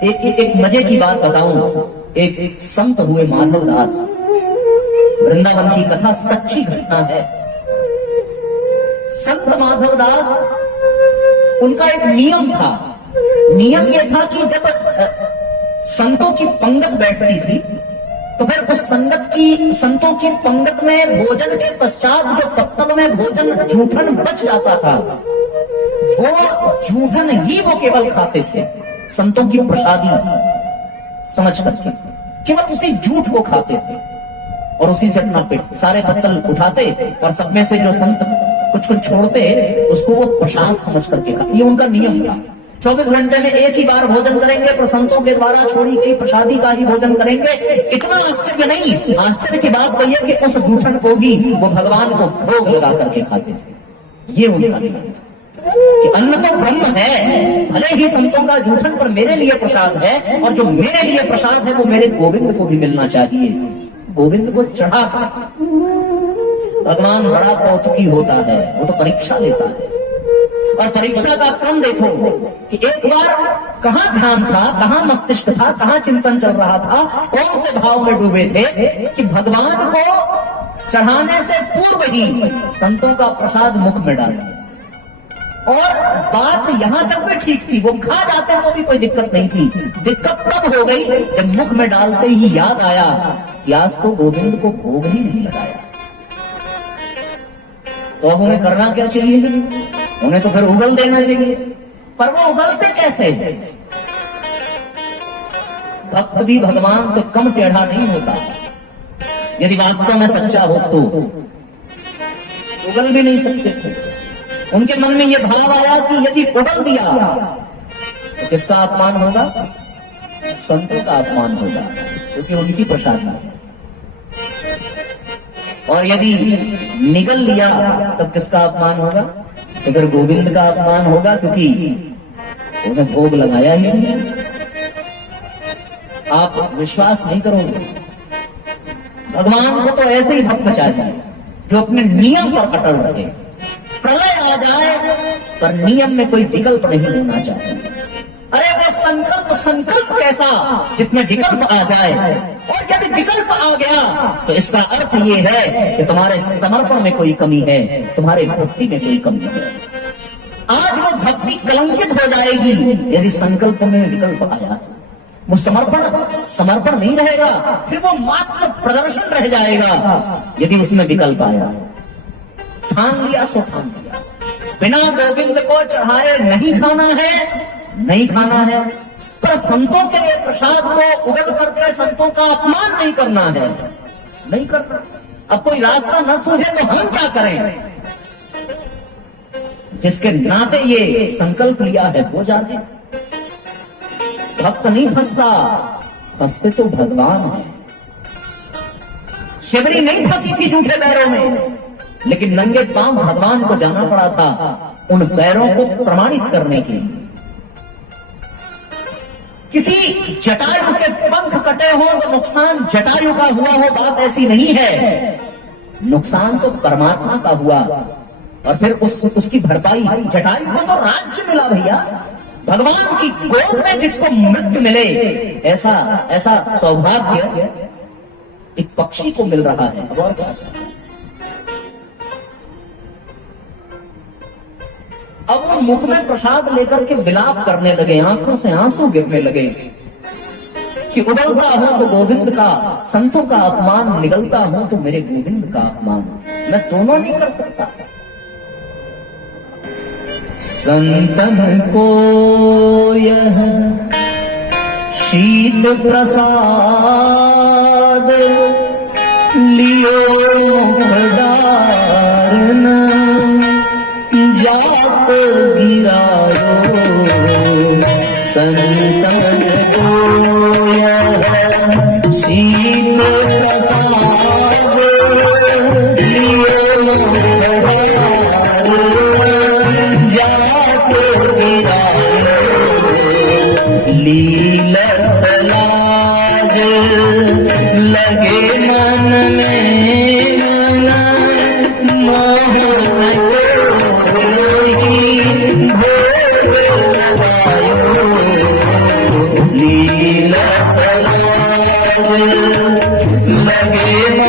एक मजे की बात बताऊं। एक संत हुए माधव दास, वृंदावन की कथा सच्ची घटना है। संत माधव दास, उनका एक नियम था। नियम यह था कि जब संतों की पंगत बैठती थी तो फिर उस संतों की पंगत में भोजन के पश्चात जो पत्तल में भोजन जूठन बच जाता था, वो जूठन ही वो केवल खाते थे। संतों की प्रसादी समझ करके केवल उसी जूठ को खाते थे और उसी से अपना पेट, सारे पत्तल उठाते और सब में से जो संत कुछ कुछ छोड़ते उसको वो प्रसाद समझ करके खाते। ये उनका नियम था। 24 घंटे में एक ही बार भोजन करेंगे, पर संतों के द्वारा छोड़ी गई प्रसादी का ही भोजन करेंगे। इतना आश्चर्य नहीं, आश्चर्य की बात तो यह कि उस जूठन को भी वो भगवान को भोग लगा करके खाते थे। ये उनका नियम था कि अन्न तो ब्रह्म है, भले ही संतों का जूठन पर मेरे लिए प्रसाद है, और जो मेरे लिए प्रसाद है वो मेरे गोविंद को भी मिलना चाहिए। गोविंद को चढ़ा भगवान बड़ा कौतुकी होता है, वो तो परीक्षा लेता है। और परीक्षा का क्रम देखो कि एक बार कहां ध्यान था, कहां मस्तिष्क था, कहां चिंतन चल रहा था, कौन से भाव में डूबे थे कि भगवान को चढ़ाने से पूर्व ही संतों का प्रसाद मुख में डाल दिया। और बात यहां तक भी ठीक थी, वो खा जाते तो भी कोई दिक्कत नहीं थी। दिक्कत तब हो गई जब मुख में डालते ही याद आया कि आज तो गोविंद को भोग ही नहीं लगाया। तो अब उन्हें करना क्या चाहिए? उन्हें तो फिर उगल देना चाहिए। पर वो उगलते कैसे? भक्त भी भगवान से कम टेढ़ा नहीं होता। यदि वास्तव में सच्चा हो तो उगल भी नहीं सकते थे। उनके मन में यह भाव आया कि यदि उगल दिया तो किसका अपमान होगा? संतों का अपमान होगा, क्योंकि उनकी प्रसादी है। और यदि निगल लिया तब किसका अपमान होगा? तो फिर गोविंद का अपमान होगा, क्योंकि उन्हें भोग लगाया ही नहीं। आप विश्वास नहीं करोगे, भगवान को तो ऐसे ही भक्त चाहिए जो अपने नियम पर अटल रहे। प्रलय आ जाए पर नियम में कोई विकल्प नहीं होना चाहिए। अरे वो संकल्प कैसा जिसमें विकल्प आ जाए, और यदि विकल्प आ गया तो इसका अर्थ ये है कि तुम्हारे समर्पण में कोई कमी है, तुम्हारे भक्ति में कोई कमी है। आज वो भक्ति कलंकित हो जाएगी यदि संकल्प में विकल्प आया। वो समर्पण नहीं रहेगा, फिर वो मात्र प्रदर्शन रह जाएगा यदि उसमें विकल्प आया। ठान लिया सो ठान लिया, बिना गोविंद को चढ़ाए नहीं खाना है, पर संतों के प्रसाद को उगल करके संतों का अपमान नहीं करना है, नहीं करना। अब कोई रास्ता न सूझे तो हम क्या करें? जिसके नाते ये संकल्प लिया है वो जाने। भक्त नहीं फंसते तो भगवान है। शिवरी नहीं फंसी थी झूठे पैरों में, लेकिन नंगे पांव भगवान को जाना पड़ा था उन पैरों को प्रमाणित करने के लिए। किसी जटायु के पंख कटे हो तो नुकसान जटायु का हुआ हो, बात ऐसी नहीं है। नुकसान तो परमात्मा का हुआ और फिर उसकी भरपाई जटायु को तो राज्य मिला भैया। भगवान की गोद में जिसको मृत्यु मिले, ऐसा सौभाग्य एक पक्षी को मिल रहा है। और क्या? अब वो मुख में प्रसाद लेकर के विलाप करने लगे, आंखों से आंसू गिरने लगे कि उगलता हूं तो गोविंद का, संतों का अपमान, निगलता हूं तो मेरे गोविंद का अपमान। मैं दोनों नहीं कर सकता। संतन को यह शीत प्रसाद लियो मुखदारन जात गिरायो। संतन को यह शीत प्रसाद लियो मुखदारन जात गिरायो। लीलत लाज लगे मन में मोहन लीलत लाज लगे मन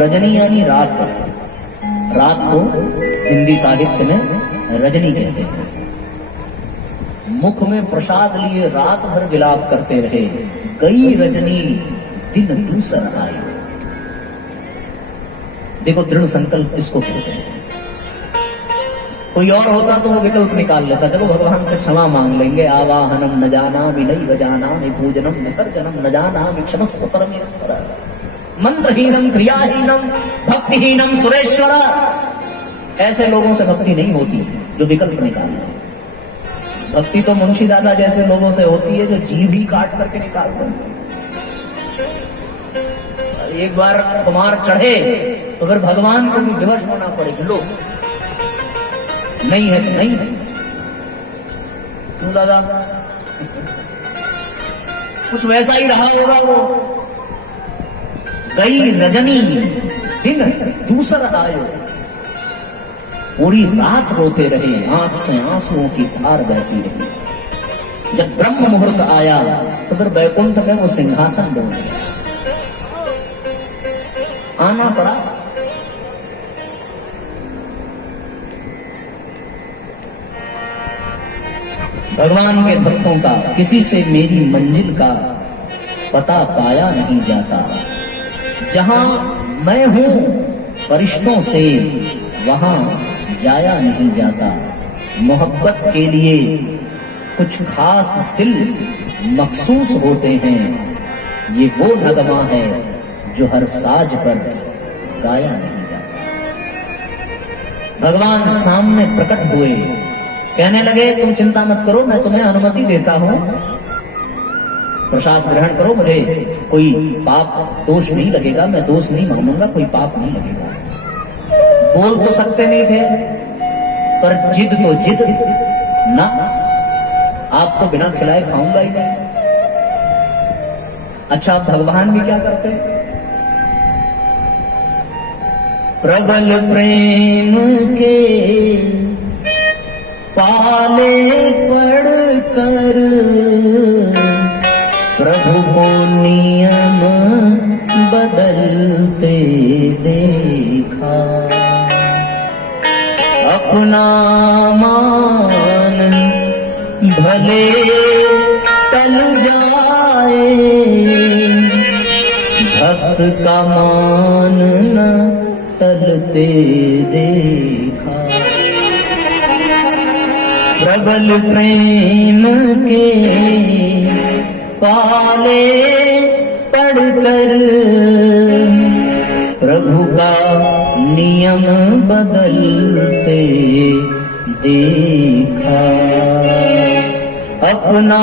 रजनी यानी रात। रात को हिंदी साहित्य में रजनी कहते हैं। मुख में प्रसाद लिए रात भर विलाप करते रहे, कई रजनी दिन दूसर आए। देखो दृढ़ संकल्प इसको कहते हैं। कोई और होता तो वो विकल्प निकाल लेता, चलो भगवान से क्षमा मांग लेंगे, आवाहनम न जाना विनय वजाना पूजनम विसर्जनम न जाना क्षमस्व परमेश्वर, मंत्रहीनम क्रियाहीनम भक्तिहीनम सुरेश्वर। ऐसे लोगों से भक्ति नहीं होती जो विकल्प निकालते हैं। भक्ति तो मुंशी दादा जैसे लोगों से होती है जो जीभ ही काट करके निकालते हैं। एक बार कुमार चढ़े तो फिर भगवान को भी विवश होना पड़ेगा। लो नहीं है तो नहीं है, तू दादा कुछ वैसा ही रहा होगा। वो गई रजनी दिन दूसर आयो, पूरी रात रोते रहे, आंख से आंसुओं की धार बहती रही। जब ब्रह्म मुहूर्त आया तो फिर वैकुंठ में वो सिंहासन दो आना पड़ा। भगवान के भक्तों का किसी से मेरी मंजिल का पता पाया नहीं जाता। जहां मैं हूं फरिश्तों से वहां जाया नहीं जाता। मोहब्बत के लिए कुछ खास दिल मखसूस होते हैं। ये वो नगमा है जो हर साज पर गाया नहीं जाता। भगवान सामने प्रकट हुए, कहने लगे तुम चिंता मत करो, मैं तुम्हें अनुमति देता हूं, प्रसाद ग्रहण करो, मुझे कोई पाप दोष नहीं लगेगा, मैं दोष नहीं मानूंगा, कोई पाप नहीं लगेगा। बोल तो सकते नहीं थे पर जिद तो जिद ना, आपको बिना खिलाए खाऊंगा ही नहीं। अच्छा भगवान भी क्या करते? प्रबल प्रेम के पाले पड़कर प्रभु को नियम बदलते देखा। अपना मान भले टल जाए, भक्त का मान न टलते देखा। प्रबल प्रेम के पाले पड़कर प्रभु का नियम बदलते देखा। अपना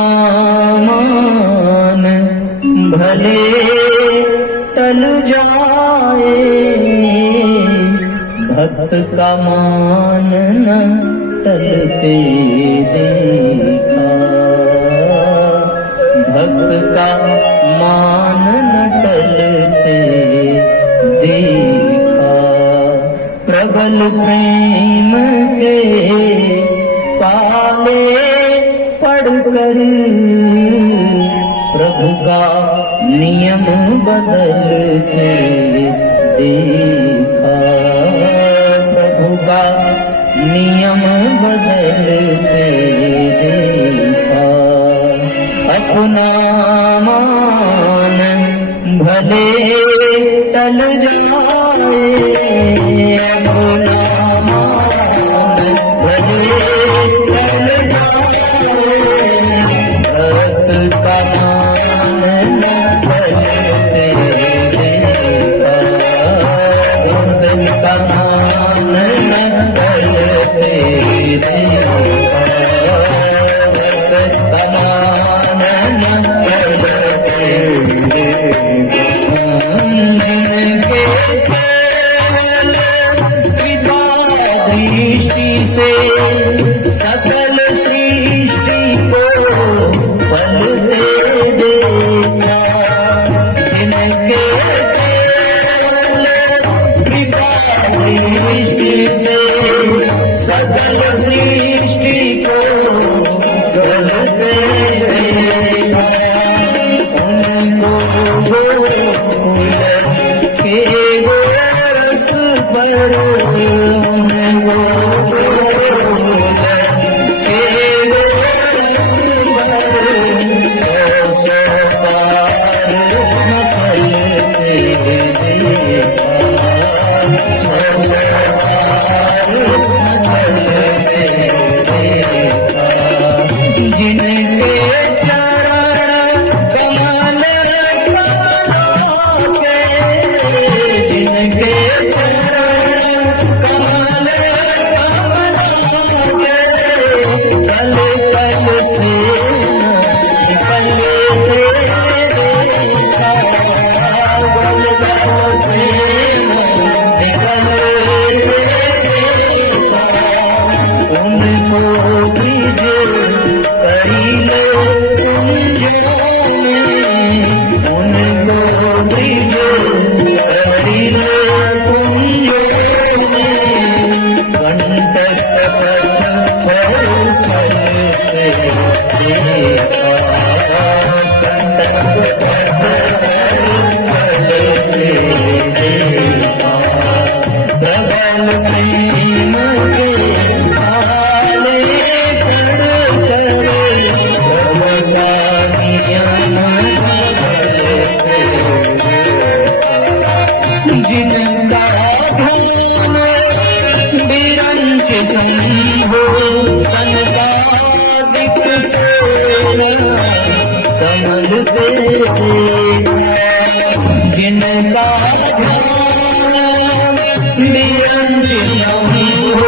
मान भले टल जाए, भक्त का मान न टलते देखा। भक्त का मान न टलते देखा। प्रबल प्रेम के पाले पड़कर प्रभु का नियम बदलते देखा। प्रभु का नियम बदलते देखा। अपना मान भले टल जाए, अपना मान भले टल जाए, भक्त का मान न टलते देखा। भक्त का मान न टलते देखा। भक्त का मान न टलते देखा। जिनके केवल कृपा दृष्टि से सकल सृष्टि को फल दे देता। जिनके केवल कृपा दृष्टि से सकल सृष्टि को फल दे देता। उनको के रस पर वो के रस पर सौ पार न चलते देखा। सौ पार न चलते देखा। जिनके चरण कमल कमल के, जिनके चरण जिनका ध्यान निरंज शंभो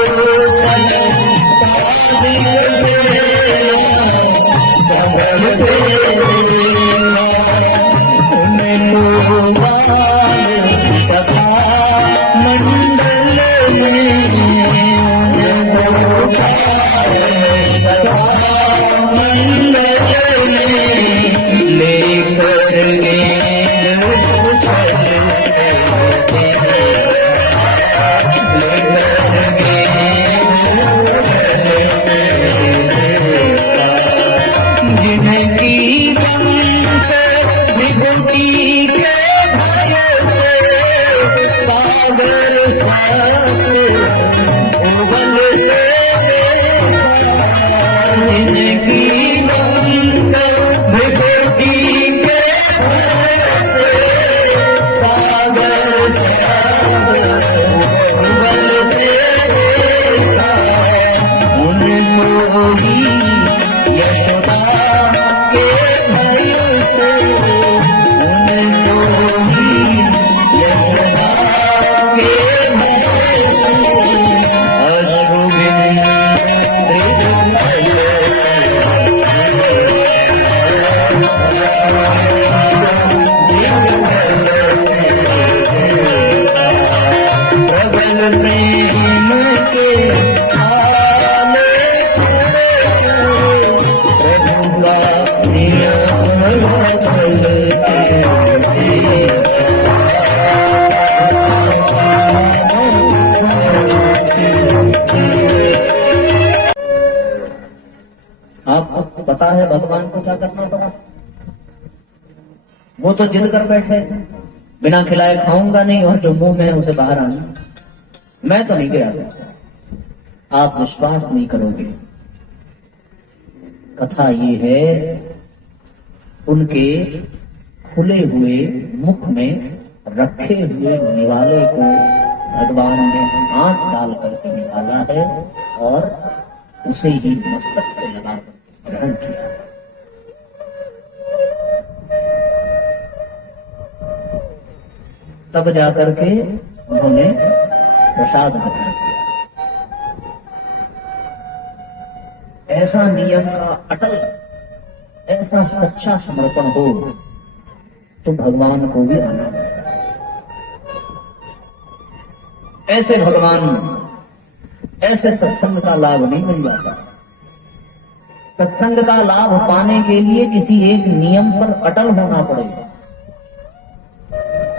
सभा मंडल आपको पता है भगवान को क्या करना पड़ा? वो तो जिद कर बैठे, बिना खिलाए खाऊंगा नहीं और जो मुंह में है उसे बाहर आना। मैं तो नहीं गिरा सकता, आप विश्वास नहीं करोगे। कथा ये है, उनके खुले हुए मुख में रखे हुए निवाले को भगवान ने हाथ डाल करके निकाला है और उसे ही मस्तक से लगाकर ग्रहण किया। तब जाकर के उन्होंने प्रसाद ग्रहण किया। ऐसा नियम का अटल, ऐसा सच्चा समर्पण हो तो भगवान को भी आना होगा। ऐसे भगवान, ऐसे सत्संग का लाभ नहीं मिल जाता। सत्संग का लाभ पाने के लिए किसी एक नियम पर अटल होना पड़ेगा।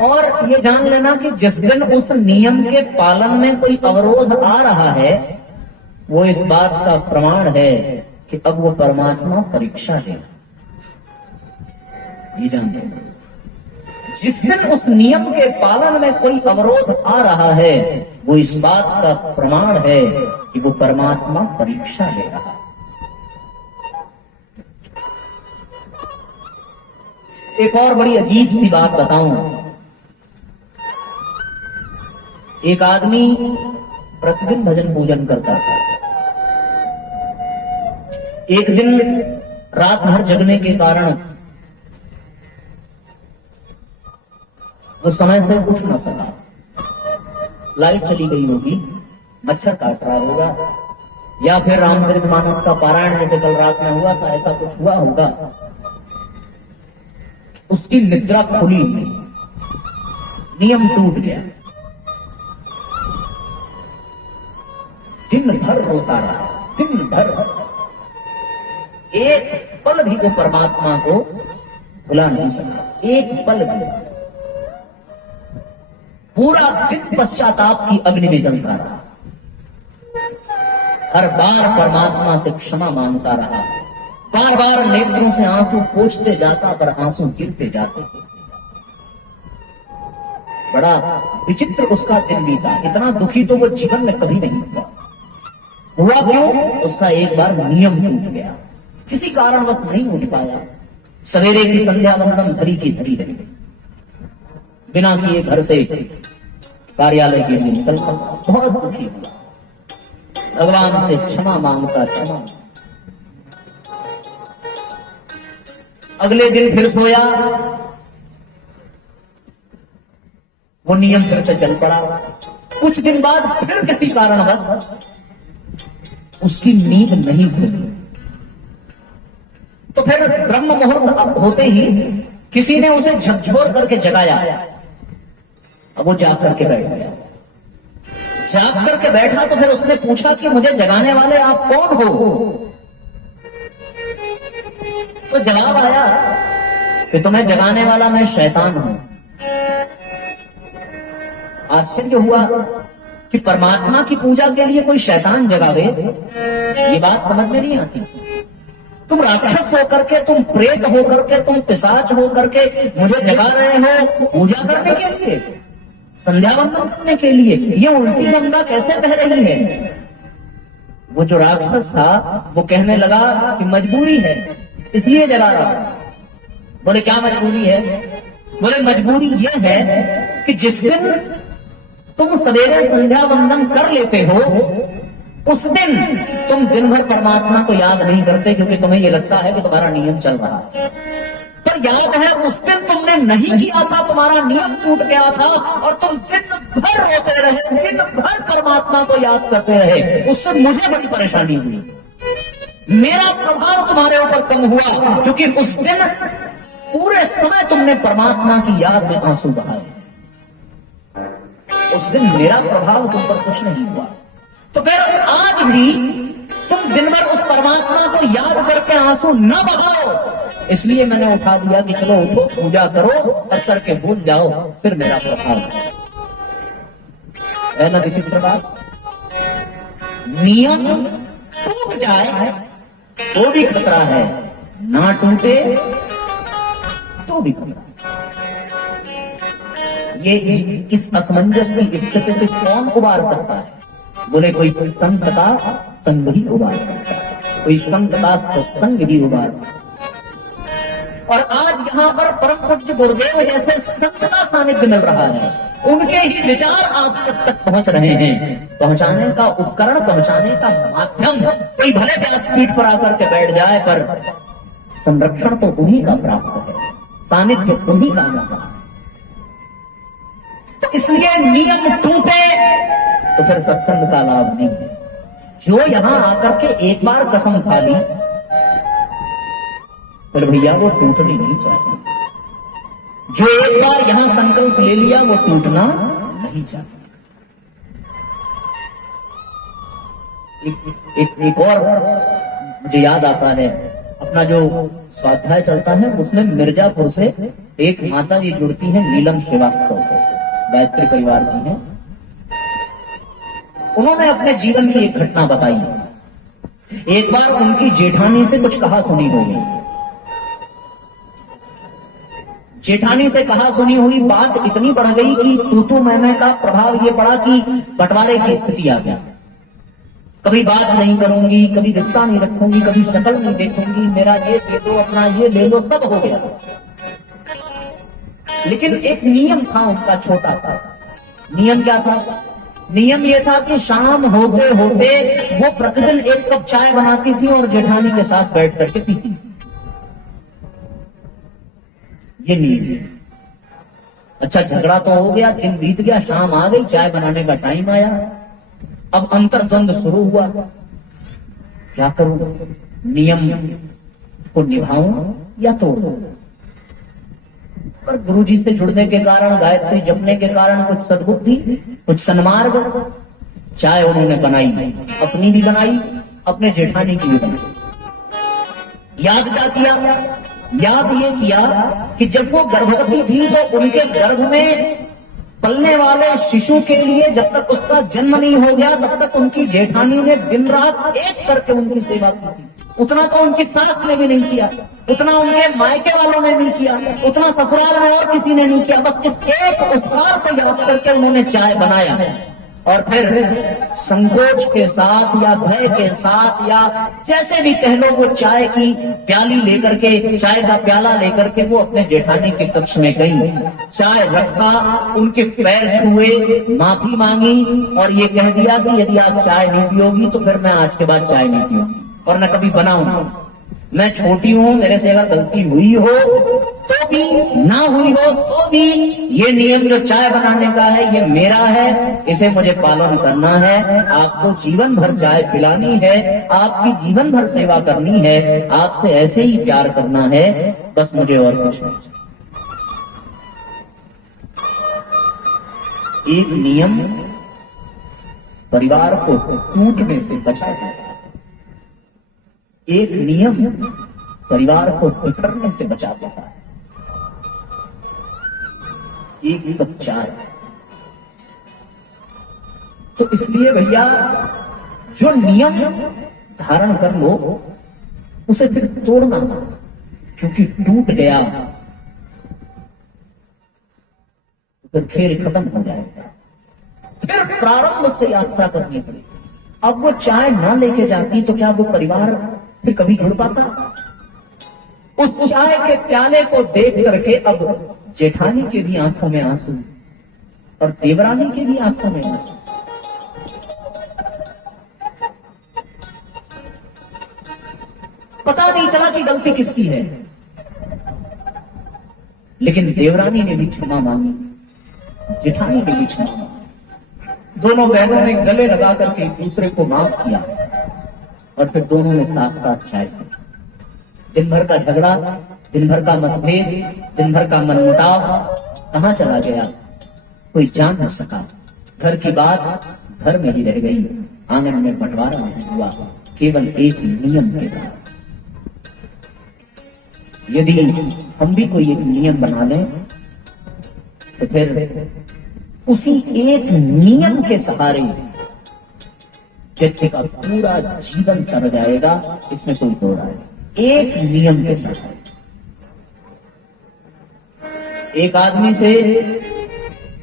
और ये जान लेना कि जिस दिन उस नियम के पालन में कोई अवरोध आ रहा है, वो इस बात का प्रमाण है कि अब वो परमात्मा परीक्षा है। ये जान लेना, जिस दिन उस नियम के पालन में कोई अवरोध आ रहा है, वो इस बात का प्रमाण है कि वो परमात्मा परीक्षा ले रहा है। एक और बड़ी अजीब सी बात बताऊं। एक आदमी प्रतिदिन भजन पूजन करता था। एक दिन रात भर जगने के कारण वो समय से उठ न सका। लाइट चली गई होगी, मच्छर काट रहा होगा, या फिर रामचरितमानस का पारायण जैसे कल रात में हुआ था, ऐसा कुछ हुआ होगा। उसकी निद्रा खुली नहीं, नियम टूट गया। दिन भर रोता रहा, दिन भर। एक पल भी वो परमात्मा को भुला नहीं सका, एक पल भी। पूरा दिन पश्चाताप की अग्नि में जलता रहा। हर बार परमात्मा से क्षमा मांगता रहा, बार बार नेत्रों से आंसू पोंछते जाता, पर आंसू गिरते जाते। बड़ा विचित्र उसका दिन बीता। इतना दुखी तो वो जीवन में कभी नहीं हुआ क्यों? उसका एक बार नियम टूट गया, किसी कारणवश नहीं उठ पाया। सवेरे की संध्या वंदन धरी की धरी रही, बिना किए घर से कार्यालय के लिए निकल पड़ा। बहुत दुखी हुआ, भगवान से क्षमा मांगता क्षमा। अगले दिन फिर सोया, वो नियम फिर से चल पड़ा। कुछ दिन बाद फिर किसी कारणवश उसकी नींद नहीं खुली, तो फिर ब्रह्म मुहूर्त होते ही किसी ने उसे झकझोर करके जगाया। अब वो जाग करके बैठ गया। जाग करके बैठा तो फिर उसने पूछा कि मुझे जगाने वाले आप कौन हो? तो जवाब आया कि तुम्हें जगाने वाला मैं शैतान हूं। आश्चर्य हुआ कि परमात्मा की पूजा के लिए कोई शैतान जगावे, ये बात समझ में नहीं आती। तुम राक्षस होकर के, तुम प्रेत होकर के, तुम पिशाच होकर के मुझे जगा रहे हो पूजा करने के लिए, संध्या वंदन करने के लिए। ये उल्टी गंगा कैसे बह रही है? वो जो राक्षस था वो कहने लगा कि मजबूरी है इसलिए जगा रहा हूं। बोले क्या मजबूरी है? बोले मजबूरी ये है कि जिस दिन तुम सवेरे संध्या वंदन कर लेते हो, उस दिन तुम दिन भर परमात्मा को याद नहीं करते, क्योंकि तुम्हें ये लगता है कि तुम्हारा नियम चल रहा है। पर याद है उस दिन तुमने नहीं किया था, तुम्हारा नियम टूट गया था और तुम दिन भर रोते रहे, दिन भर परमात्मा को याद करते रहे। उससे मुझे बड़ी परेशानी हुई, मेरा प्रभाव तुम्हारे ऊपर कम हुआ, क्योंकि उस दिन पूरे समय तुमने परमात्मा की याद में आंसू बहाए। उस दिन मेरा प्रभाव तुम पर कुछ नहीं हुआ। तो फिर आज भी तुम दिन भर उस परमात्मा को याद करके आंसू न बहाओ, इसलिए मैंने उठा दिया कि चलो उठो, पूजा करो और करके भूल जाओ, फिर मेरा प्रभाव है। ना विचित्र बात, नियम टूट जाए तो भी खतरा है, ना टूटे तो भी खतरा। ये इस असमंजस की स्थिति से कौन उबार सकता है? बोले कोई संत का संग ही उबार सकता है, कोई संत का सत्संग ही उबार सकता है। और आज यहाँ पर परम पूज्य गुरुदेव जैसे संत का सानिध्य मिल रहा है, उनके ही विचार आप सब तक पहुंच रहे हैं। पहुंचाने का उपकरण, पहुंचाने का माध्यम कोई भले व्यासपीठ पर आकर के बैठ जाए, पर संरक्षण तो उन्हीं का प्राप्त है, सानिध्य उन्हीं का मिलता है। तो इसलिए नियम टूटे तो फिर सत्संग का लाभ नहीं है। जो यहां आकर के एक बार कसम खा ली, पर भैया वो टूटनी नहीं चाहिए। जो एक बार यहां संकल्प ले लिया वो टूटना नहीं चाहिए। एक और मुझे याद आता है, अपना जो स्वाध्याय चलता है उसमें मिर्जापुर से एक माता जी जुड़ती हैं, नीलम श्रीवास्तव, गायत्री परिवार की हैं। उन्होंने अपने जीवन की एक घटना बताई। एक बार उनकी जेठानी से कुछ कहा सुनी होगी, जेठानी से कहा सुनी हुई बात इतनी बढ़ गई कि तू मैं का प्रभाव ये पड़ा कि बंटवारे की स्थिति आ गया। कभी बात नहीं करूंगी, कभी रिश्ता नहीं रखूंगी, कभी शक्ल नहीं देखूंगी, मेरा ये दे दो, अपना ये ले लो, सब हो गया। लेकिन एक नियम था उनका छोटा सा। नियम क्या था? नियम ये था कि शाम होते होते वो प्रतिदिन एक कप चाय बनाती थी और जेठानी के साथ बैठ करके पीती। ये नियम। अच्छा, झगड़ा तो हो गया, दिन बीत गया, शाम आ गई, चाय बनाने का टाइम आया। अब अंतर्द्वंद शुरू हुआ, क्या करूं? नियम को निभाऊं या तोड़ूं? पर गुरुजी से जुड़ने के कारण, गायत्री जपने के कारण कुछ सद्बुद्धि, कुछ सन्मार्ग, चाय उन्होंने बनाई, अपनी भी बनाई, अपने जेठानी की भी बनाई। याद क्या किया? याद ये किया कि जब वो गर्भवती थी तो उनके गर्भ में पलने वाले शिशु के लिए जब तक उसका जन्म नहीं हो गया तब तक उनकी जेठानी ने दिन रात एक करके उनकी सेवा की थी। उतना तो उनकी सास ने भी नहीं किया, उतना उनके मायके वालों ने नहीं किया, उतना ससुराल में और किसी ने नहीं किया। बस इस एक उपकार को याद करके उन्होंने चाय बनाया और फिर संकोच के साथ या भय के साथ या जैसे भी कह लो, वो चाय की प्याली लेकर के, चाय का प्याला लेकर के वो अपने जेठानी के कक्ष में गई, चाय रखा, उनके पैर छुए, माफी मांगी और ये कह दिया कि यदि आप चाय नहीं पियोगी तो फिर मैं आज के बाद चाय नहीं पीऊंगी और न कभी बनाऊंगा। मैं छोटी हूं, मेरे से अगर गलती हुई हो तो भी, ना हुई हो तो भी, ये नियम जो चाय बनाने का है ये मेरा है, इसे मुझे पालन करना है। आपको जीवन भर चाय पिलानी है, आपकी जीवन भर सेवा करनी है, आपसे ऐसे ही प्यार करना है, बस मुझे और कुछ नहीं। एक नियम परिवार को टूटने से बचाता है, एक नियम परिवार को बिखरने से बचा देता है। एक कप चाय। तो इसलिए भैया जो नियम धारण कर लो उसे फिर तोड़ना, क्योंकि टूट गया तो फिर खेल खत्म हो जाएगा, फिर प्रारंभ से यात्रा करनी पड़ेगी। अब वो चाय ना लेके जाती तो क्या वो परिवार फिर कभी जुड़ पाता? उस चाय के प्याले को देख करके अब जेठानी के भी आंखों में आंसू और देवरानी के भी आंखों में आंसू। पता नहीं चला कि गलती किसकी है, लेकिन देवरानी ने भी क्षमा मांगी, जेठानी ने भी क्षमा मांगी। दोनों बहनों ने गले लगा करके एक दूसरे को माफ किया और फिर दोनों ने साथ साथ चाय पी। दिन भर का झगड़ा, दिन भर का मतभेद, दिन भर का मनमुटाव कहां चला गया, कोई जान न सका। घर की बात घर में ही रह गई, आंगन में बंटवारा नहीं हुआ, केवल एक नियम के बाद। यदि हम भी कोई एक नियम बना लें तो फिर उसी एक नियम के सहारे व्यक्ति का पूरा जीवन तर जाएगा, इसमें कोई दो राय नहीं। एक नियम के सहारे। एक आदमी से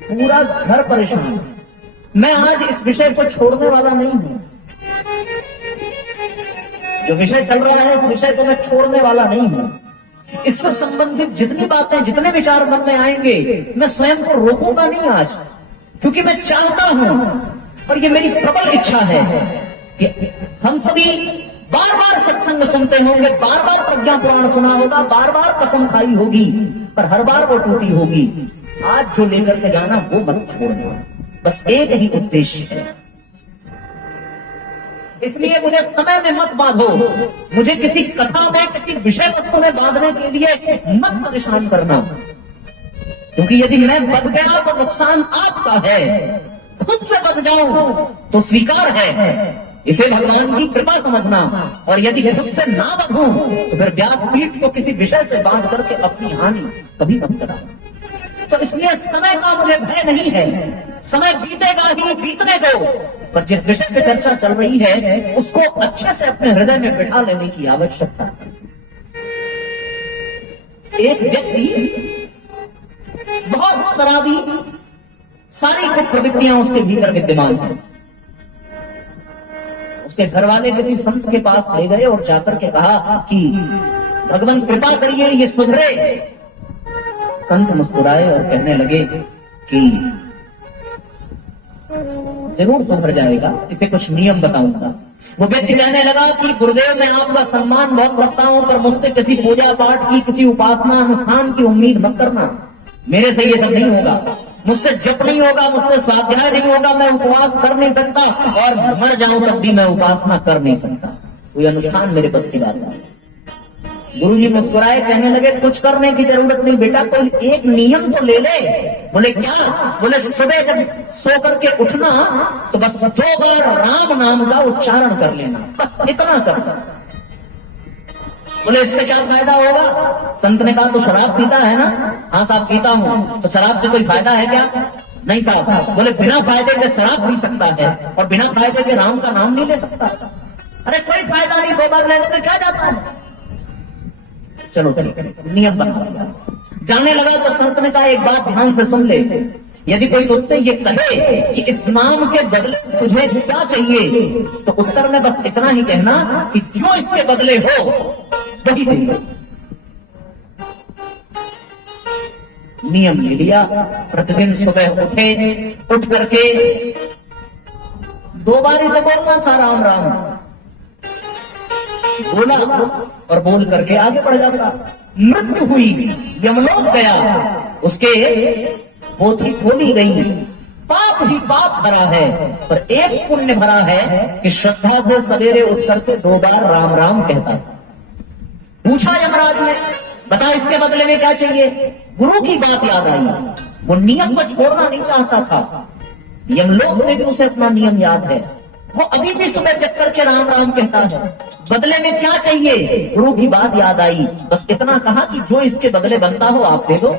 पूरा घर परेशान है। मैं आज इस विषय को छोड़ने वाला नहीं हूं, जो विषय चल रहा है इस विषय को मैं छोड़ने वाला नहीं हूं। इससे संबंधित जितनी बातें, जितने विचार मन में आएंगे, मैं स्वयं को रोकूंगा नहीं आज, क्योंकि मैं चाहता हूं और ये मेरी प्रबल इच्छा है कि हम सभी बार बार सत्संग सुनते होंगे, बार बार प्रज्ञा पुराण सुना होगा, बार बार कसम खाई होगी, पर हर बार वो टूटी होगी। आज जो लेकर के जाना वो मत छोड़ना, बस एक ही उद्देश्य है। इसलिए मुझे समय में मत बांधो, मुझे किसी कथा में, किसी विषय वस्तु में बांधने के लिए मत परेशान करना, क्योंकि यदि मैं बद गया तो नुकसान आपका है। खुद से बद जाऊं तो स्वीकार है, इसे भगवान की कृपा समझना। और यदि खुद से ना बधूं तो फिर व्यासपीठ को किसी विषय से बांध करके अपनी हानि कभी मत करा। तो इसलिए समय का मुझे भय नहीं है, समय बीतेगा ही, बीतने दो। पर जिस विषय पे चर्चा चल रही है उसको अच्छे से अपने हृदय में बिठा लेने की आवश्यकता है। एक व्यक्ति बहुत शराबी, सारी कुछ प्रवृत्तियां उसके भीतर विद्यमान हैं। उसके घर वाले किसी संत के पास ले गए और जाकर के कहा कि भगवान कृपा करिए ये सुधरे। संत मुस्कुराए और कहने लगे कि जरूर सुधर जाएगा, इसे कुछ नियम बताऊंगा। वो व्यक्ति कहने लगा कि गुरुदेव मैं आपका सम्मान बहुत करता हूं, पर मुझसे किसी पूजा पाठ की, किसी उपासना अनुष्ठान की उम्मीद मत करना। मेरे से ये सब नहीं होगा, मुझसे जप नहीं होगा, मुझसे स्वाध्याय नहीं होगा, मैं उपवास कर नहीं सकता और मर जाऊं तब भी मैं उपासना कर नहीं सकता। कोई अनुष्ठान मेरे बस की बात नहीं। गुरुजी मुस्कुराए, कहने लगे कुछ करने की जरूरत नहीं बेटा, कोई एक नियम तो ले ले। बोले क्या? बोले सुबह जब सो करके उठना तो बस 2 बार राम नाम का उच्चारण कर लेना, बस इतना करना। बोले इससे क्या फायदा होगा? संत ने कहा तो शराब पीता है ना? हाँ साहब पीता हूं। तो शराब से कोई फायदा है क्या? नहीं साहब। बोले बिना फायदे के शराब पी सकता है और बिना फायदे के राम का नाम नहीं ले सकता। अरे कोई फायदा नहीं, 2 बार लेने में क्या जाता है। चलो नियम बना। जाने लगा तो संत ने कहा एक बात ध्यान से सुन ले, यदि कोई तुझसे ये कहे कि इस नाम के बदले तुझे क्या चाहिए, तो उत्तर में बस इतना ही कहना कि जो इसके बदले हो वही दे। नियम ले लिया। प्रतिदिन सुबह उठ करके 2 बार ही तो बोलना था राम राम, बोला और बोल करके आगे बढ़ जाता। मृत्यु हुई, यमलोक गया, उसके पोथी खोली गई। पाप ही पाप भरा है, पर एक पुण्य भरा है कि श्रद्धा से सवेरे उठ करके 2 बार राम राम कहता। पूछा यमराज ने, बता इसके बदले में क्या चाहिए। गुरु की बात याद आई, वो नियम को छोड़ना नहीं चाहता था। यमलोक में भी उसे अपना नियम याद है, वो अभी भी सुबह जग करके राम राम कहता है। बदले में क्या चाहिए, गुरु की बात याद आई, बस इतना कहा कि जो इसके बदले बनता हो आप दे दो।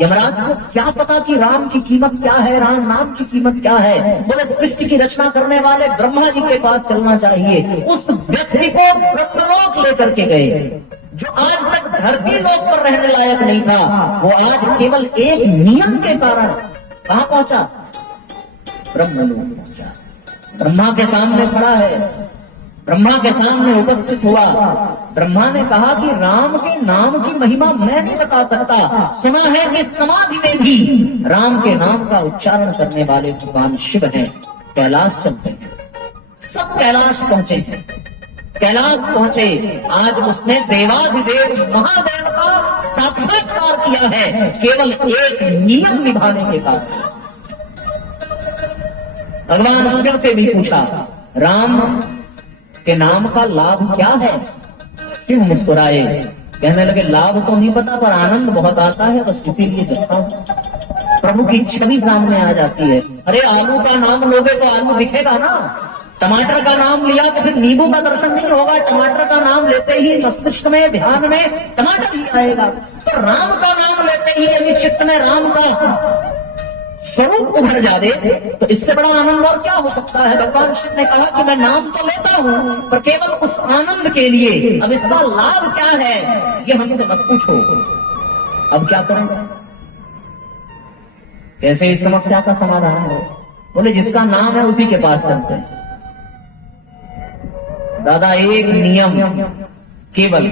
यमराज को क्या पता कि राम की कीमत क्या है, राम नाम की कीमत क्या है। बोले सृष्टि की रचना करने वाले ब्रह्मा जी के पास चलना चाहिए। उस व्यक्ति को ब्रह्मलोक लेकर के गए, जो आज तक धरती लोक पर रहने लायक नहीं था, वो आज केवल एक नियम के कारण कहां पहुंचा, ब्रह्मलोक पहुंचा। ब्रह्मा के सामने खड़ा है, ब्रह्मा के सामने उपस्थित हुआ। ब्रह्मा ने कहा कि राम के नाम की महिमा मैं नहीं बता सकता, सुना है कि समाधि में भी राम के नाम का उच्चारण करने वाले भगवान शिव हैं, कैलाश चलते हैं। सब कैलाश पहुंचे हैं, कैलाश पहुंचे। आज उसने देवाधिदेव महादेव का साक्षात्कार किया है, केवल एक नियम निभाने के कारण। भगवान शिव से भी पूछा, राम के नाम का लाभ क्या है। शिव मुस्कुराए, कहने लगे लाभ तो नहीं पता, पर आनंद बहुत आता है, बस इसीलिए जपता हूं। प्रभु की छवि सामने आ जाती है। अरे आलू का नाम लोगे तो आलू दिखेगा ना, टमाटर का नाम लिया तो फिर नींबू का दर्शन नहीं होगा। टमाटर का नाम लेते ही मस्तिष्क में, ध्यान में टमाटर ही आएगा। तो राम का नाम लेते ही यदि चित्त में राम का स्वरूप उभर जाए तो इससे बड़ा आनंद और क्या हो सकता है। भगवान शिव ने कहा कि मैं नाम तो लेता हूं, पर केवल उस आनंद के लिए। अब इसका लाभ क्या है ये हमसे मत पूछो। अब क्या करें, कैसे इस समस्या का समाधान हो। बोले जिसका नाम है उसी के पास चलते हैं। दादा एक नियम, केवल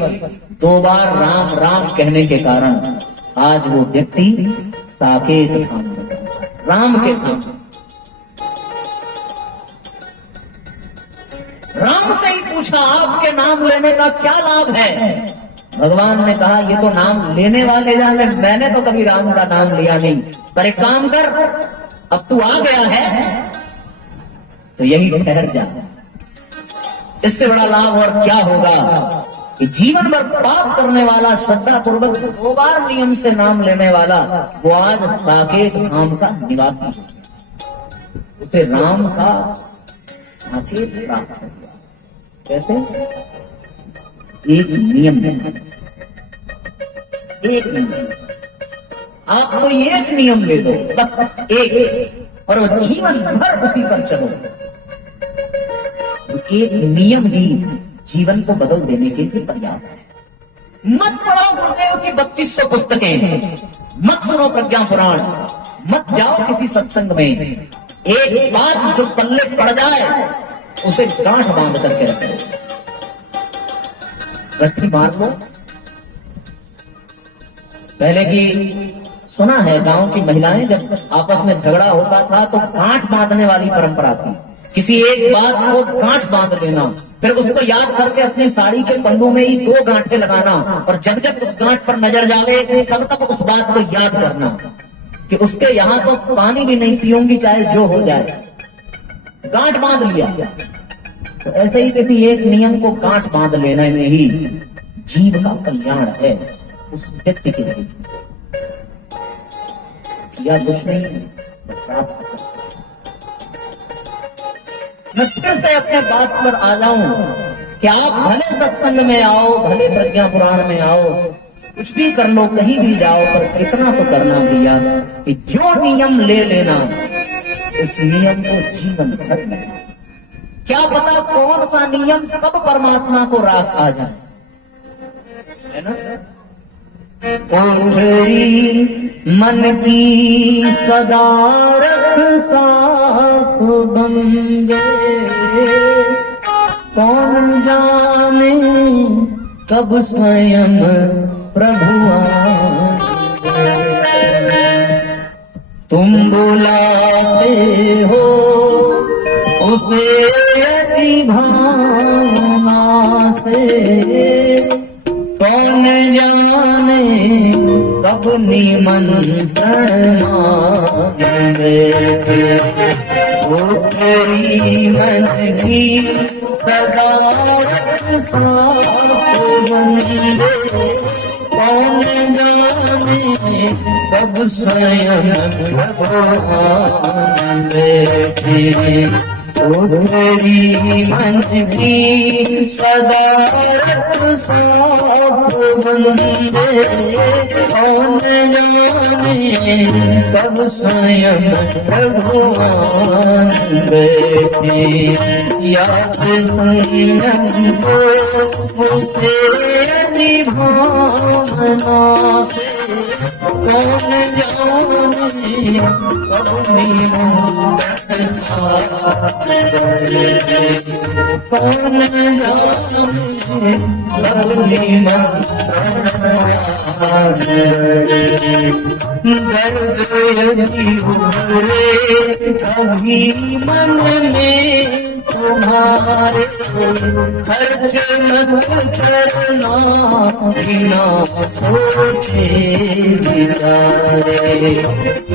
2 बार राम राम कहने के कारण आज वो व्यक्ति साकेत धाम में राम के साथ। राम से ही पूछा आपके नाम लेने का क्या लाभ है। भगवान ने कहा ये तो नाम लेने वाले जाने, मैंने तो कभी राम का नाम लिया नहीं। पर एक काम कर, अब तू आ गया है तो यही ठहर जा। इससे बड़ा लाभ और क्या होगा कि जीवन भर पाप करने वाला, श्रद्धा पूर्वक 2 बार नियम से नाम लेने वाला, वो आज साकेत धाम का निवासी हो गया। उसे राम का साकेत प्राप्त हो गया। कैसे? एक नियम है, एक नियम। आप तो एक नियम ले दो, बस एक, और वो जीवन भर उसी पर चलो। एक नियम ही जीवन को बदल देने के लिए पर्याप्त है। मत पढ़ो गुरुदेव की 3200 पुस्तकें, मत सुनो प्रज्ञा पुराण, मत जाओ किसी सत्संग में। एक बात जो पल्ले पड़ जाए उसे गांठ बांध करके रखो, गठरी बांध लो। पहले की सुना है गांव की महिलाएं जब आपस में झगड़ा होता था तो गांठ बांधने वाली परंपरा थी। किसी एक बात को गांठ बांध लेना, फिर उसको याद करके अपनी साड़ी के पल्लू में ही 2 गांठें लगाना, और जब जब उस गांठ पर नजर जावे तब तक उस बात को याद करना कि उसके यहां तो पानी भी नहीं पीऊंगी चाहे जो हो जाए। गांठ बांध लिया। तो ऐसे ही किसी एक नियम को गांठ बांध लेने में ही जीव का कल्याण है उस व्यक्ति के लिए। या कुछ नहीं प्राप्त कर सकते। मैं फिर से अपने बात पर आ जाऊं कि आप भले सत्संग में आओ, भले प्रज्ञा पुराण में आओ, कुछ भी कर लो, कहीं भी जाओ, पर इतना तो करना भैया कि जो नियम ले लेना उस नियम को जीवन भर लेना। क्या पता कौन सा नियम कब परमात्मा को रास आ जाए, है ना। कोठरी मन की सदा रख साफ बंदे, कौन जाने कब स्वयं प्रभु आए। तुम बुलाते हो उसे अति भावना से, कौन जाने कब निमंत्रण मांगे। वो तेरी मन की सदा साफ बंदे, कौन जाने कब स्वयं भगवान बैठे। ओ तेरी मन की सदा साफ बंदे, कौन जाने कब स्वयं भगवान बैठे। याद संयम को उसे भावना से, कौन जाने कब निमंत्रण कौन जाने कब दर्द यदि उभरे कभी मन में तुम्हारे, खर्च मत करना बिना सोचे विचारे।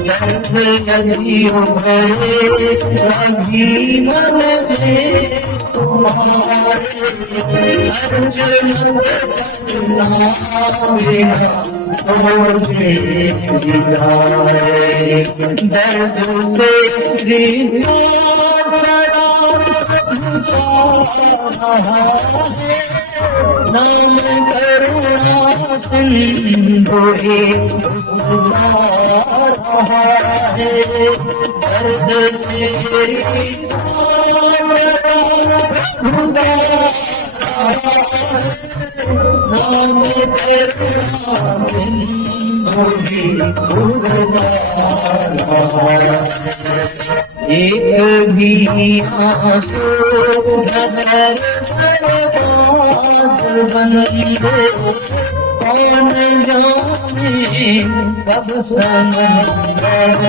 दर्द यदि उभरे कभी मन में तुम्हारे, खर्च मत करना बिना सोचे विचारे। दर्द से नाम करुणा सिंधु रहा है। दर्द से नाम करुणा सिंधु रहा। एक भी आंसू नजर बंदे, कौन जाने कब समंदर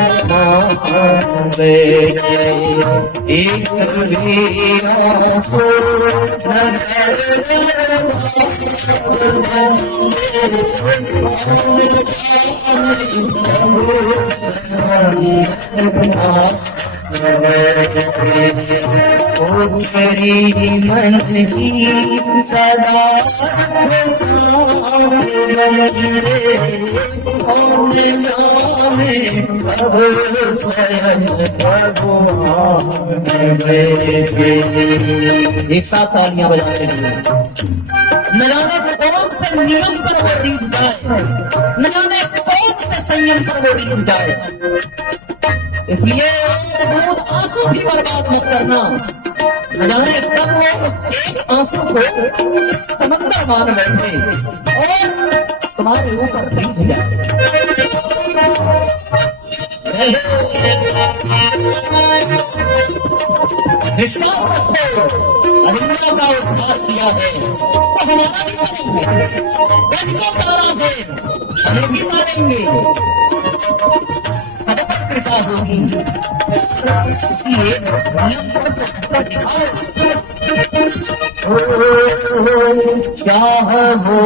बैठे। एक भी आंसू नजर ओ तेरी मन की सदा बंदे, कौन जाने कब स्वयं भगवान बैठे। एक साथ तालियां बजाते हुए न जाने कौन से नियम पर वो रीत जाए, न जाने कौन से संयम पर वो रीत जाए। इसलिए दूध आंसू भी बर्बाद मत करना, न जाने कब वो उस एक आंसू को समंदर मान बैठे और तुम्हारे ऊपर बीत जाए। विश्वास रखो, अहिंसा का उद्धार किया है तो हमारा भी करेंगे, किसको तारा है हमें भी मारेंगे, सब पर कृपा होगी। इसलिए नियम को दिखाओ। चाह हो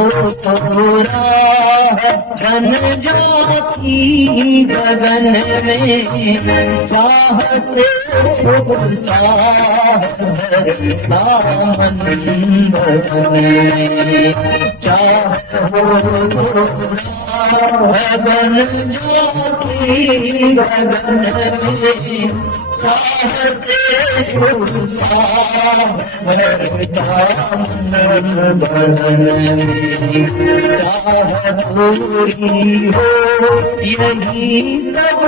तो जन जाती गगन में, चाह से दामन बदन में। चाह हो गगन जाती गगन में, चाह से दामन बदन में। चाह पूरी हो यही सब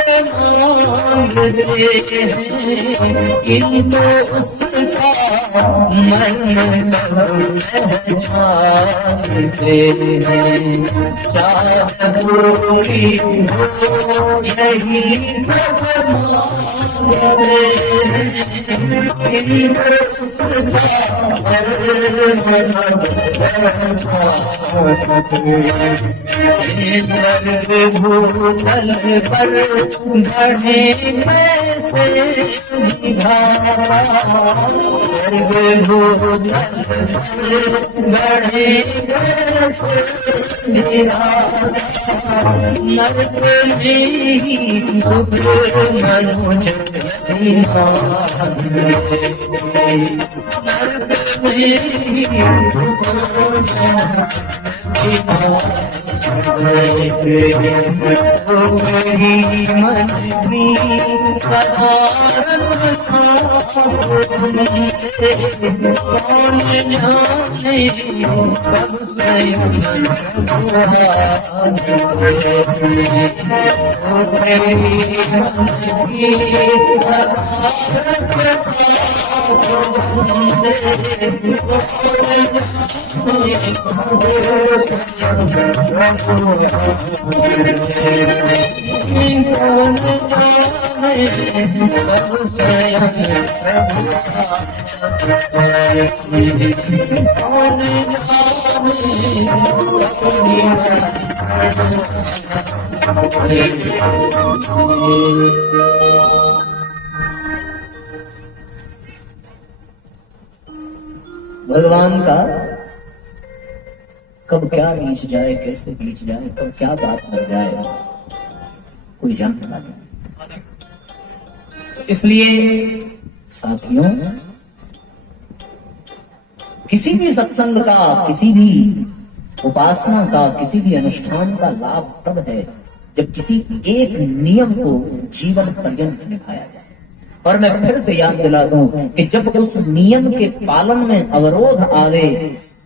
मांगते हैं, किंतु उसका मन पहचानते हैं, चाह पूरी हो यही सब मांगते हैं। सर्वभूतल पर बढ़े कैसे विधाता, सर्वभूतल बढ़े कैसे विधाता, नरक में ही सुख मनुज नरक में ही सुख मन भी साधारण कौन जाने कब स्वयं भगवान का कब क्या बीच जाए, कैसे बीच जाए, कब क्या बात कर जाए, कोई जानता नहीं। इसलिए साथियों, किसी भी सत्संग का, किसी भी उपासना का, किसी भी अनुष्ठान का लाभ तब है जब किसी एक नियम को जीवन पर्यंत निभाया जाए। और मैं फिर से याद दिला दूं कि जब उस नियम के पालन में अवरोध आवे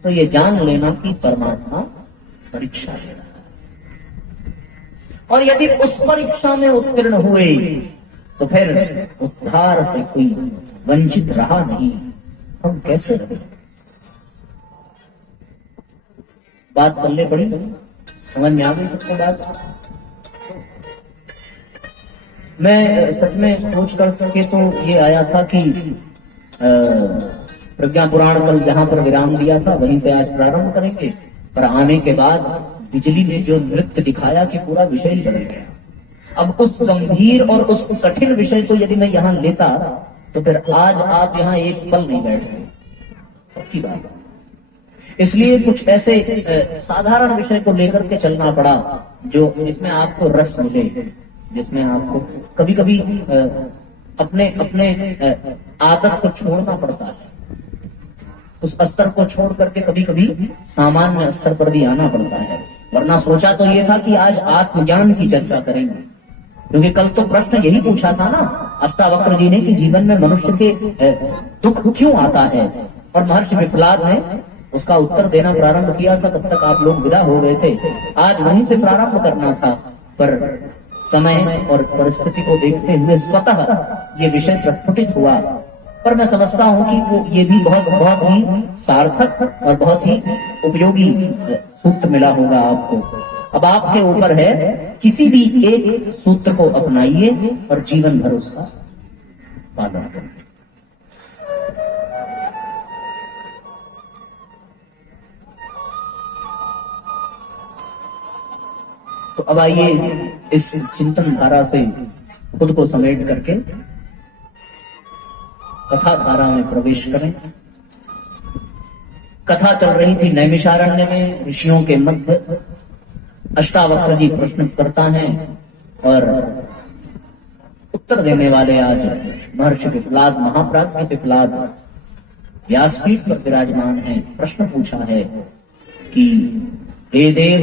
तो ये जान लेना कि परमात्मा परीक्षा ले रहा है, और यदि उस परीक्षा में उत्तीर्ण हुए तो फिर उद्धार से कोई वंचित रहा नहीं। हम कैसे रहे? बात पल्ले पड़ी, समझ में आ गई सबको बात? मैं सच में सोच करके तो ये आया था कि प्रज्ञा पुराण कल जहां पर विराम दिया था वहीं से आज प्रारंभ करेंगे, पर आने के बाद बिजली ने जो नृत्य दिखाया कि पूरा विषय ही बदल गया। अब उस गंभीर और उस कठिन विषय को यदि मैं यहाँ लेता तो फिर आज आप यहाँ एक पल नहीं बैठते, पक्की बात। इसलिए कुछ ऐसे साधारण विषय को लेकर के चलना पड़ा जो जिसमें आपको रस मिले, जिसमें आपको कभी कभी अपने अपने आदत को छोड़ना पड़ता है, उस स्तर को छोड़ करके कभी कभी सामान्य स्तर पर भी आना पड़ता है। वरना सोचा तो ये था कि आज आत्मज्ञान की चर्चा करेंगे, क्योंकि कल तो प्रश्न यही पूछा था ना अष्टावक्र जी ने कि जीवन में मनुष्य के दुख क्यों आता है, और महर्षि विप्लाद ने उसका उत्तर देना प्रारंभ किया था। तब तक आप लोग विदा हो गए थे। आज वहीं से प्रारंभ करना था, पर समय और परिस्थिति को देखते हुए स्वतः ये विषय प्रस्फुटित हुआ। पर मैं समझता हूं कि वो ये भी बहुत बहुत ही सार्थक और बहुत ही उपयोगी सूत्र मिला होगा आपको। अब आपके ऊपर है, किसी भी एक सूत्र को अपनाइए और जीवन भर उसका पालन करिए। तो अब आइए इस चिंतन धारा से खुद को समेट करके कथा धारा में प्रवेश करें। कथा चल रही थी नैमिषारण्य में, ऋषियों के मध्य अष्टावक्र जी प्रश्न करता है और उत्तर देने वाले आज महर्षि पिपलाद, महाप्राज्ञ पिपलाद व्यासपीठ पर विराजमान है। प्रश्न पूछा है कि हे देव,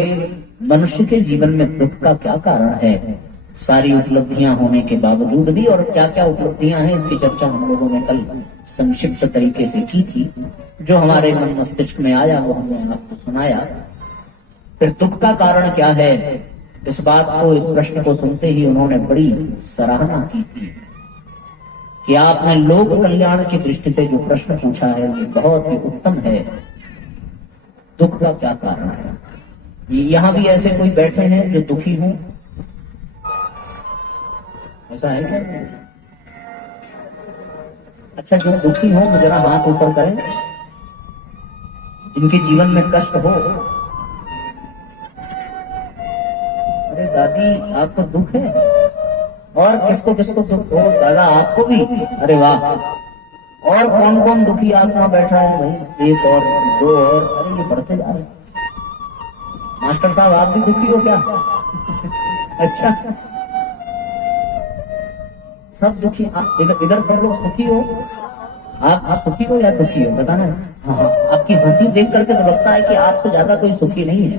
मनुष्य के जीवन में दुख का क्या कारण है? सारी उपलब्धियां होने के बावजूद भी, और क्या क्या उपलब्धियां हैं इसकी चर्चा हम लोगों ने कल संक्षिप्त तरीके से की थी। जो हमारे मन मस्तिष्क में आया वो हमने आपको सुनाया। फिर दुख का कारण क्या है, इस बात को, इस प्रश्न को सुनते ही उन्होंने बड़ी सराहना की थी। कि आपने लोक कल्याण की दृष्टि से जो प्रश्न पूछा है ये बहुत ही उत्तम है। दुख का क्या कारण है? यहां भी ऐसे कोई बैठे हैं जो दुखी हों? ऐसा है क्या? अच्छा, जो दुखी हो वो जरा हाथ ऊपर करें, जिनके जीवन में कष्ट हो। अरे दादी, आपको दुख है? और किसको किसको दुख हो? दादा, आपको भी? अरे वाह! और कौन कौन दुखी आत्मा बैठा है भाई? एक और, दो और। अरे ये बढ़ते जा रहे। मास्टर साहब, आप भी दुखी हो क्या? अच्छा, सब दुखी? इधर सब लोग सुखी हो? आप सुखी हो या दुखी हो? बताना। हाँ, आपकी हंसी देख करके तो लगता है कि आपसे ज्यादा कोई सुखी नहीं है,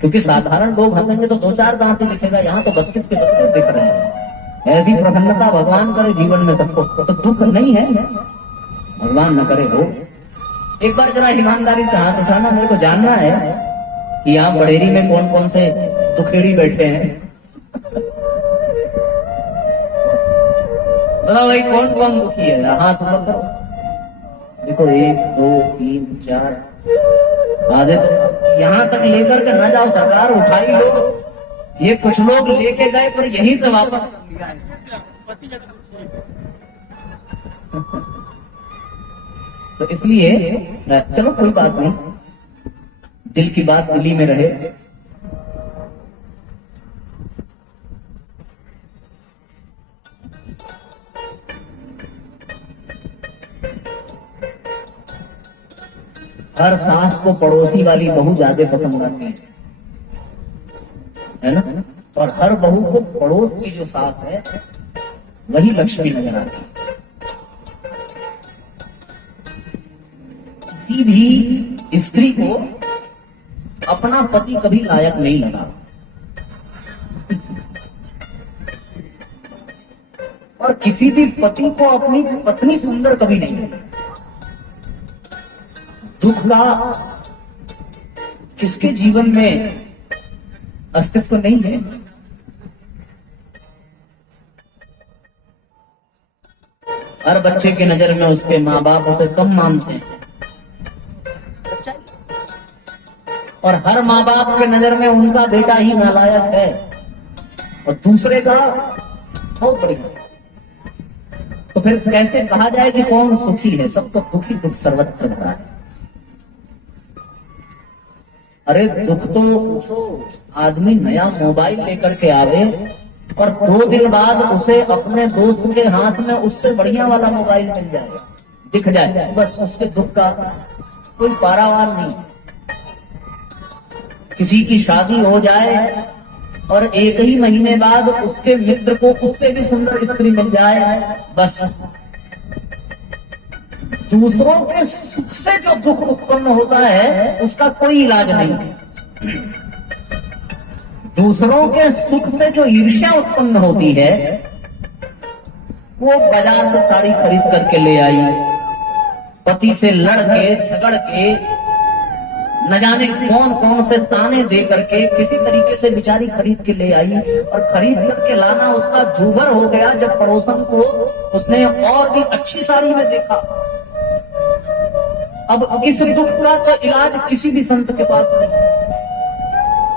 क्योंकि साधारण लोग हंसेंगे तो 2-4 दांत ही दिखेगा, यहाँ तो 32 के 32 दिख रहे हैं। ऐसी प्रसन्नता भगवान करे जीवन में सबको, तो दुख नहीं है, भगवान न करे हो। एक बार जरा ईमानदारी से हाथ उठाना, मेरे को जानना है कि यहाँ बड़ेरी में कौन कौन से दुखेड़ी बैठे हैं। बताओ भाई, कौन कौन दुखी है? हाथ ऊपर करो। देखो, 1 2 3 4 आधे तो यहां तक लेकर के न जाओ सरकार, उठाई लो। ये कुछ लोग लेके गए पर यहीं से वापस कर लिया है। तो इसलिए चलो कोई बात नहीं, दिल की बात दिल्ली में रहे। हर सास को पड़ोसी वाली बहू ज्यादा पसंद आती है ना? और हर बहू को पड़ोस की जो सास है वही लक्ष्मी नजर आती है। किसी भी स्त्री को अपना पति कभी लायक नहीं लगा, और किसी भी पति को अपनी पत्नी सुंदर कभी नहीं लगी। दुख का किसके जीवन में अस्तित्व नहीं है? हर बच्चे की नजर में उसके माँ बाप उसे कम मानते हैं, और हर माँ बाप के नजर में उनका बेटा ही नालायक है, और दूसरे का बहुत बढ़िया। तो फिर कैसे कहा जाए कि कौन सुखी है? सब तो दुखी दुख सर्वत्र भरा है। अरे दुख तो पूछो, आदमी नया मोबाइल लेकर के आवे और 2 दिन बाद उसे अपने दोस्त के हाथ में उससे बढ़िया वाला मोबाइल मिल जाए, दिख जाए, बस उसके दुख का कोई पारावार नहीं। किसी की शादी हो जाए और 1 ही महीने बाद उसके मित्र को उससे भी सुंदर स्त्री मिल जाए, बस। दूसरों के सुख से जो दुख उत्पन्न होता है उसका कोई इलाज नहीं। दूसरों के सुख से जो ईर्ष्या उत्पन्न होती है, वो बाजार से साड़ी खरीद करके ले आई, पति से लड़ के झगड़ के, न जाने कौन कौन से ताने दे करके किसी तरीके से बेचारी खरीद के ले आई, और खरीद करके लाना उसका दूभर हो गया जब पड़ोसन को उसने और भी अच्छी साड़ी में देखा। अब इस दुख का तो इलाज किसी भी संत के पास नहीं।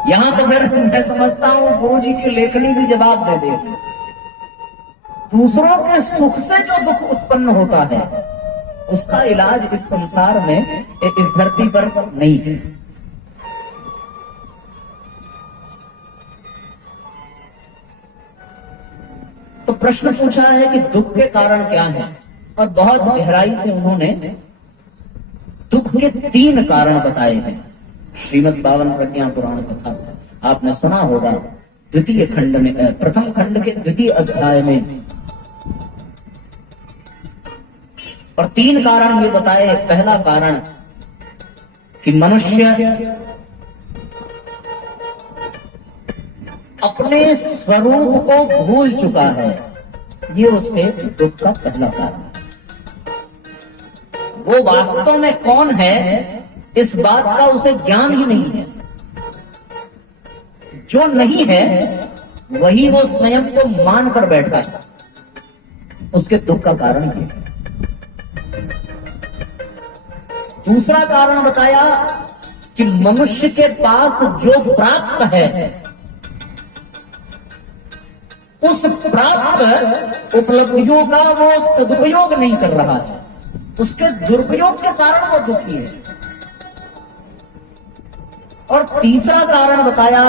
यहां तो फिर मैं समझता हूं गुरु जी की लेखनी भी जवाब दे दे। दूसरों के सुख से जो दुख उत्पन्न होता है उसका इलाज इस संसार में, इस धरती पर नहीं है। तो प्रश्न पूछा है कि दुख के कारण क्या है, और बहुत गहराई से उन्होंने दुख के 3 कारण बताए हैं। श्रीमद् 52 प्रज्ञा पुराण कथा आपने सुना होगा, द्वितीय खंड में, प्रथम खंड के 2य अध्याय में, और 3 कारण ये बताए। पहला कारण कि मनुष्य अपने स्वरूप को भूल चुका है, ये उसके दुख का पहला कारण। वो वास्तव में कौन है इस बात का उसे ज्ञान ही नहीं है। जो नहीं है वही वो स्वयं को मानकर बैठा है। उसके दुख का कारण ये है। दूसरा कारण बताया कि मनुष्य के पास जो प्राप्त है उस प्राप्त उपलब्धियों का वो सदुपयोग नहीं कर रहा है, उसके दुरुपयोग के कारण वो दुखी है। और तीसरा कारण बताया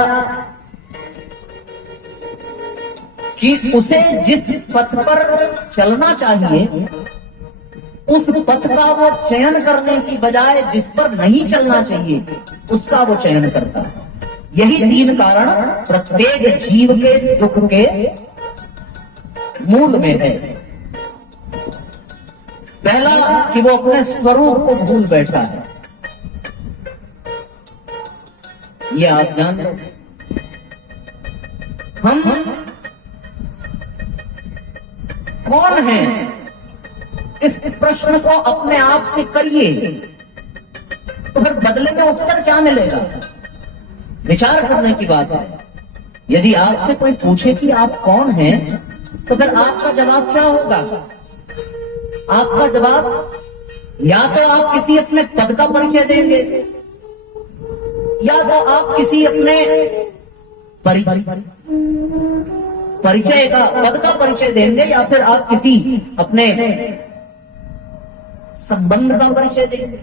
कि उसे जिस पथ पर चलना चाहिए उस पथ का वो चयन करने की बजाय जिस पर नहीं चलना चाहिए उसका वो चयन करता है। यही तीन कारण प्रत्येक जीव के दुख के मूल में है। पहला कि वो अपने स्वरूप को भूल बैठा है, ये आप जान लो। हम कौन हैं इस प्रश्न को अपने आप से करिए, तो फिर बदले में उत्तर क्या मिलेगा? विचार करने की बात है। यदि आपसे कोई पूछे कि आप कौन हैं, तो फिर आपका जवाब क्या होगा? आपका जवाब या तो आप किसी अपने पद का परिचय देंगे, या तो आप किसी अपने परिचय का पद का परिचय देंगे, या फिर आप किसी अपने संबंध का परिचय देंगे,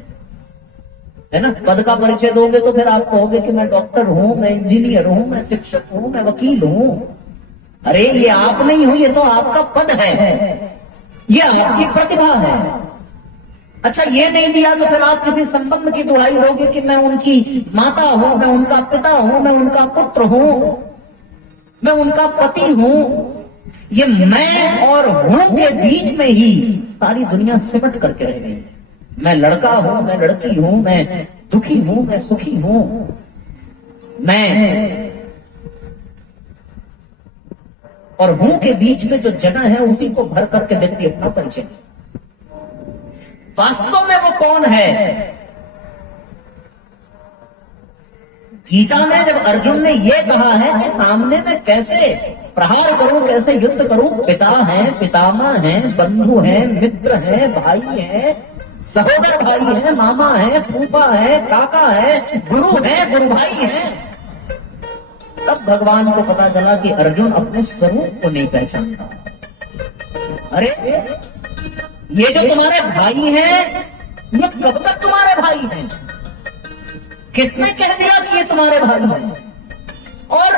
है ना। पद का परिचय दोगे तो फिर आप कहोगे कि मैं डॉक्टर हूं, मैं इंजीनियर हूं, मैं शिक्षक हूं, मैं वकील हूं। अरे ये आप नहीं हो, ये तो आपका पद है, ये आपकी प्रतिभा है। अच्छा ये नहीं दिया तो फिर आप किसी संबंध की दुहाई दोगे कि मैं उनकी माता हूं, मैं उनका पिता हूं, मैं उनका पुत्र हूं, मैं उनका पति हूं। ये मैं और हूं के बीच में ही सारी दुनिया सिमट करके रह गई। मैं लड़का हूं, मैं लड़की हूं, मैं दुखी हूं, मैं सुखी हूं, मैं और हूं के बीच में जो जगह है उसी को भर करके व्यक्ति अपना परिचय। वास्तव में वो कौन है? गीता में जब अर्जुन ने ये कहा है कि सामने में कैसे प्रहार करूं, कैसे युद्ध करूं, पिता है, पितामह है, बंधु है, मित्र है, भाई है, सहोदर भाई है, मामा है, फूफा है, काका है, गुरु है, गुरु भाई है, तब भगवान को पता चला कि अर्जुन अपने स्वरूप को नहीं पहचानता। अरे ये जो तुम्हारे भाई हैं, ये कब तक तुम्हारे भाई हैं? किसने कह दिया कि ये तुम्हारे भाई हैं? और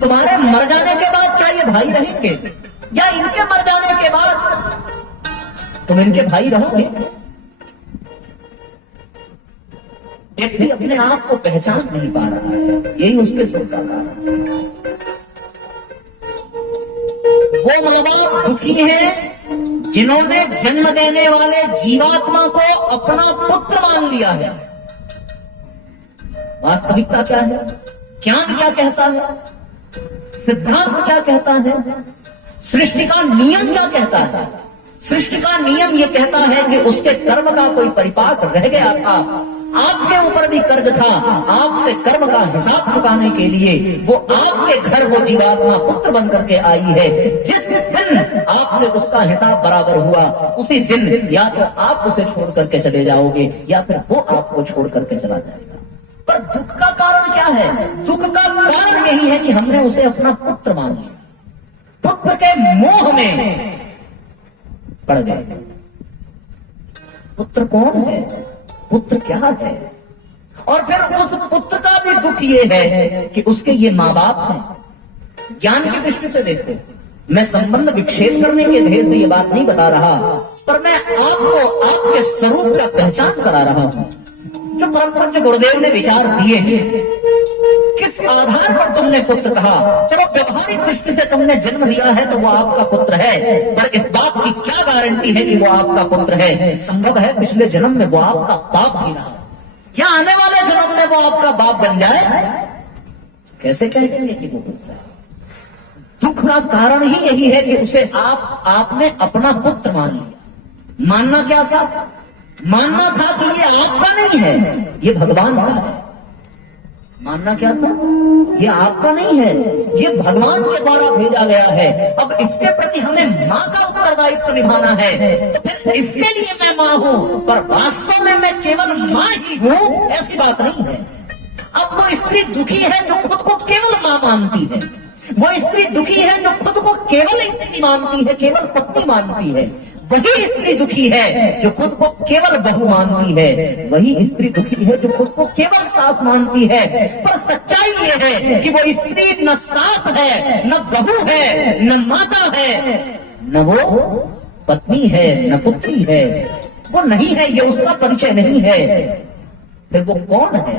तुम्हारे मर जाने के बाद क्या ये भाई रहेंगे, या इनके मर जाने के बाद तुम इनके भाई रहोगे? व्यक्ति अपने आप को पहचान नहीं पा रहा है, यही उसके दुख का कारण है। वो माँ बाप दुखी हैं जिन्होंने जन्म देने वाले जीवात्मा को अपना पुत्र मान लिया है। वास्तविकता क्या है? ज्ञान क्या कहता है? सिद्धांत क्या कहता है? सृष्टि का नियम क्या कहता है? सृष्टि का नियम यह कहता है कि उसके कर्म का कोई परिपाक रह गया था, आपके ऊपर भी कर्ज था, आपसे कर्म का हिसाब चुकाने के लिए वो आपके घर वो जीवात्मा पुत्र बन करके आई है। जिस दिन आपसे उसका हिसाब बराबर हुआ उसी दिन या तो आप उसे छोड़ करके चले जाओगे या फिर वो आपको छोड़ करके चला जाएगा। पर दुख का कारण क्या है? दुख का कारण यही है कि हमने उसे अपना पुत्र मान लिया, पुत्र के मोह में पड़ गए। पुत्र कौन है? पुत्र क्या है? और फिर उस पुत्र का भी दुख ये है कि उसके ये माँ बाप हैं। ज्ञान की दृष्टि से देखो, मैं संबंध विक्षेप करने के ध्येय से ये बात नहीं बता रहा, पर मैं आपको आपके स्वरूप का पहचान करा रहा हूं। जो परम पूज्य गुरुदेव ने विचार दिए हैं, किस आधार पर तुमने पुत्र कहा? चलो व्यवहारिक दृष्टि से तुमने जन्म लिया है तो वो आपका पुत्र है, पर इस बात की क्या गारंटी है कि वो आपका पुत्र है? संभव है पिछले जन्म में वो आपका बाप भी रहा, या आने वाले जन्म में वो आपका बाप बन जाए। कैसे कहेंगे कि वो पुत्र है? दुख का कारण ही यही है कि उसे आपने अपना पुत्र मान लिया। मानना क्या था? मानना था कि ये आपका नहीं है, ये भगवान का है। मानना क्या था? ये आपका नहीं है, ये भगवान के द्वारा भेजा गया है। अब इसके प्रति हमें माँ का उत्तरदायित्व निभाना है, तो फिर इसके लिए मैं माँ हूं, पर वास्तव में मैं केवल माँ ही हूं, ऐसी बात नहीं है। अब वो स्त्री दुखी है जो खुद को केवल माँ मानती है, वो स्त्री दुखी है जो खुद को केवल स्त्री मानती है, केवल पत्नी मानती है। वही स्त्री दुखी है जो खुद को केवल बहू मानती है, वही स्त्री दुखी है जो खुद को केवल सास मानती है। पर सच्चाई ये है कि वो स्त्री न सास है, न बहू है, न माता है, न वो पत्नी है, न पुत्री है। वो नहीं है, ये उसका परिचय नहीं है। फिर वो कौन है?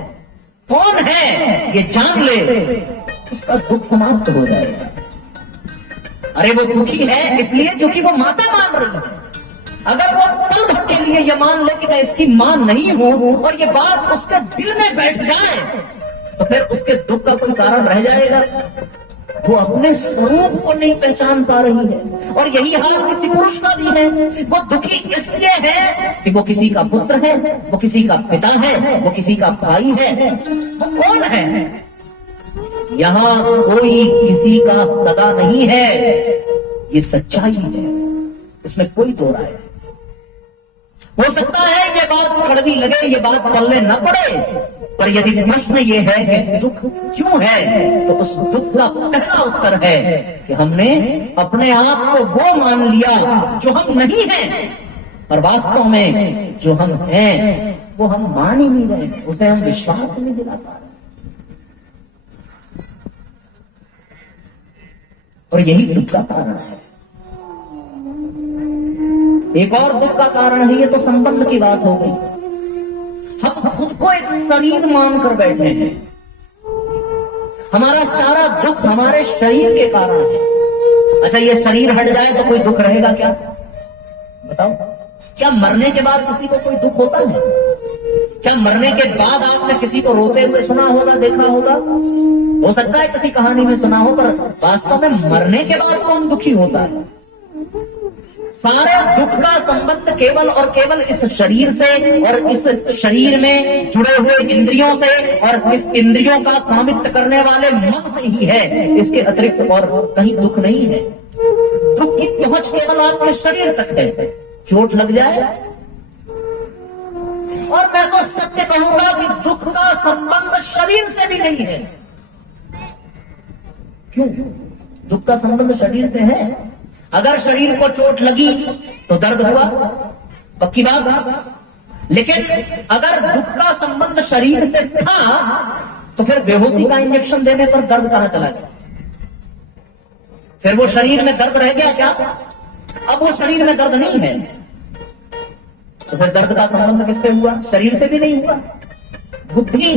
कौन है ये जान ले, उसका दुख समाप्त हो जाएगा। अरे वो दुखी है इसलिए क्योंकि वो माता मान रही है। अगर वो पल भर के लिए ये मान ले कि मैं इसकी मां नहीं हूं और ये बात उसके दिल में बैठ जाए, तो फिर उसके दुख का कोई कारण रह जाएगा? वो अपने स्वरूप को नहीं पहचान पा रही है। और यही हाल किसी पुरुष का भी है। वो दुखी इसलिए है कि वो किसी का पुत्र है, वो किसी का पिता है, वो किसी का भाई है। वो कौन है? यहां कोई किसी का सगा नहीं है, ये सच्चाई है, इसमें कोई दो राय। हो सकता है ये बात कड़वी लगे, ये बात पलने न पड़े, पर यदि प्रश्न ये है कि दुख क्यों है, तो उस दुख का पहला उत्तर है कि हमने अपने आप को वो मान लिया जो हम नहीं हैं, और वास्तव में जो हम हैं वो हम मान ही नहीं रहे, उसे हम विश्वास नहीं दिला पा रहे। और यही दुख का कारण है। एक और दुख का कारण है, ये तो संबंध की बात हो गई। हम खुद को एक शरीर मानकर बैठे हैं। हमारा सारा दुख हमारे शरीर के कारण है। अच्छा, ये शरीर हट जाए तो कोई दुख रहेगा क्या? बताओ, क्या मरने के बाद किसी को कोई दुख होता है? क्या मरने के बाद आपने किसी को रोते हुए सुना होगा, देखा होगा? हो सकता है किसी कहानी में सुना हो, पर वास्तव में मरने के बाद कौन दुखी होता है? सारे दुख का संबंध केवल और केवल इस शरीर से और इस शरीर में जुड़े हुए इंद्रियों से और इस इंद्रियों का स्वामित्व करने वाले मन से ही है। इसके अतिरिक्त और कहीं दुख नहीं है। दुख की पहुंच केवल आपके शरीर तक है। चोट लग जाए, और मैं तो सत्य कहूंगा कि दुख का संबंध शरीर से भी नहीं है। क्यों? दुख का संबंध शरीर से है। अगर शरीर को चोट लगी तो दर्द हुआ, पक्की बात। लेकिन अगर दुख का संबंध शरीर से था तो फिर बेहोशी का इंजेक्शन देने पर दर्द कहां चला गया? फिर वो शरीर में दर्द रह गया क्या? अब वो शरीर में दर्द नहीं है, तो फिर दर्द का संबंध किससे हुआ? शरीर से भी नहीं हुआ। बुद्धि,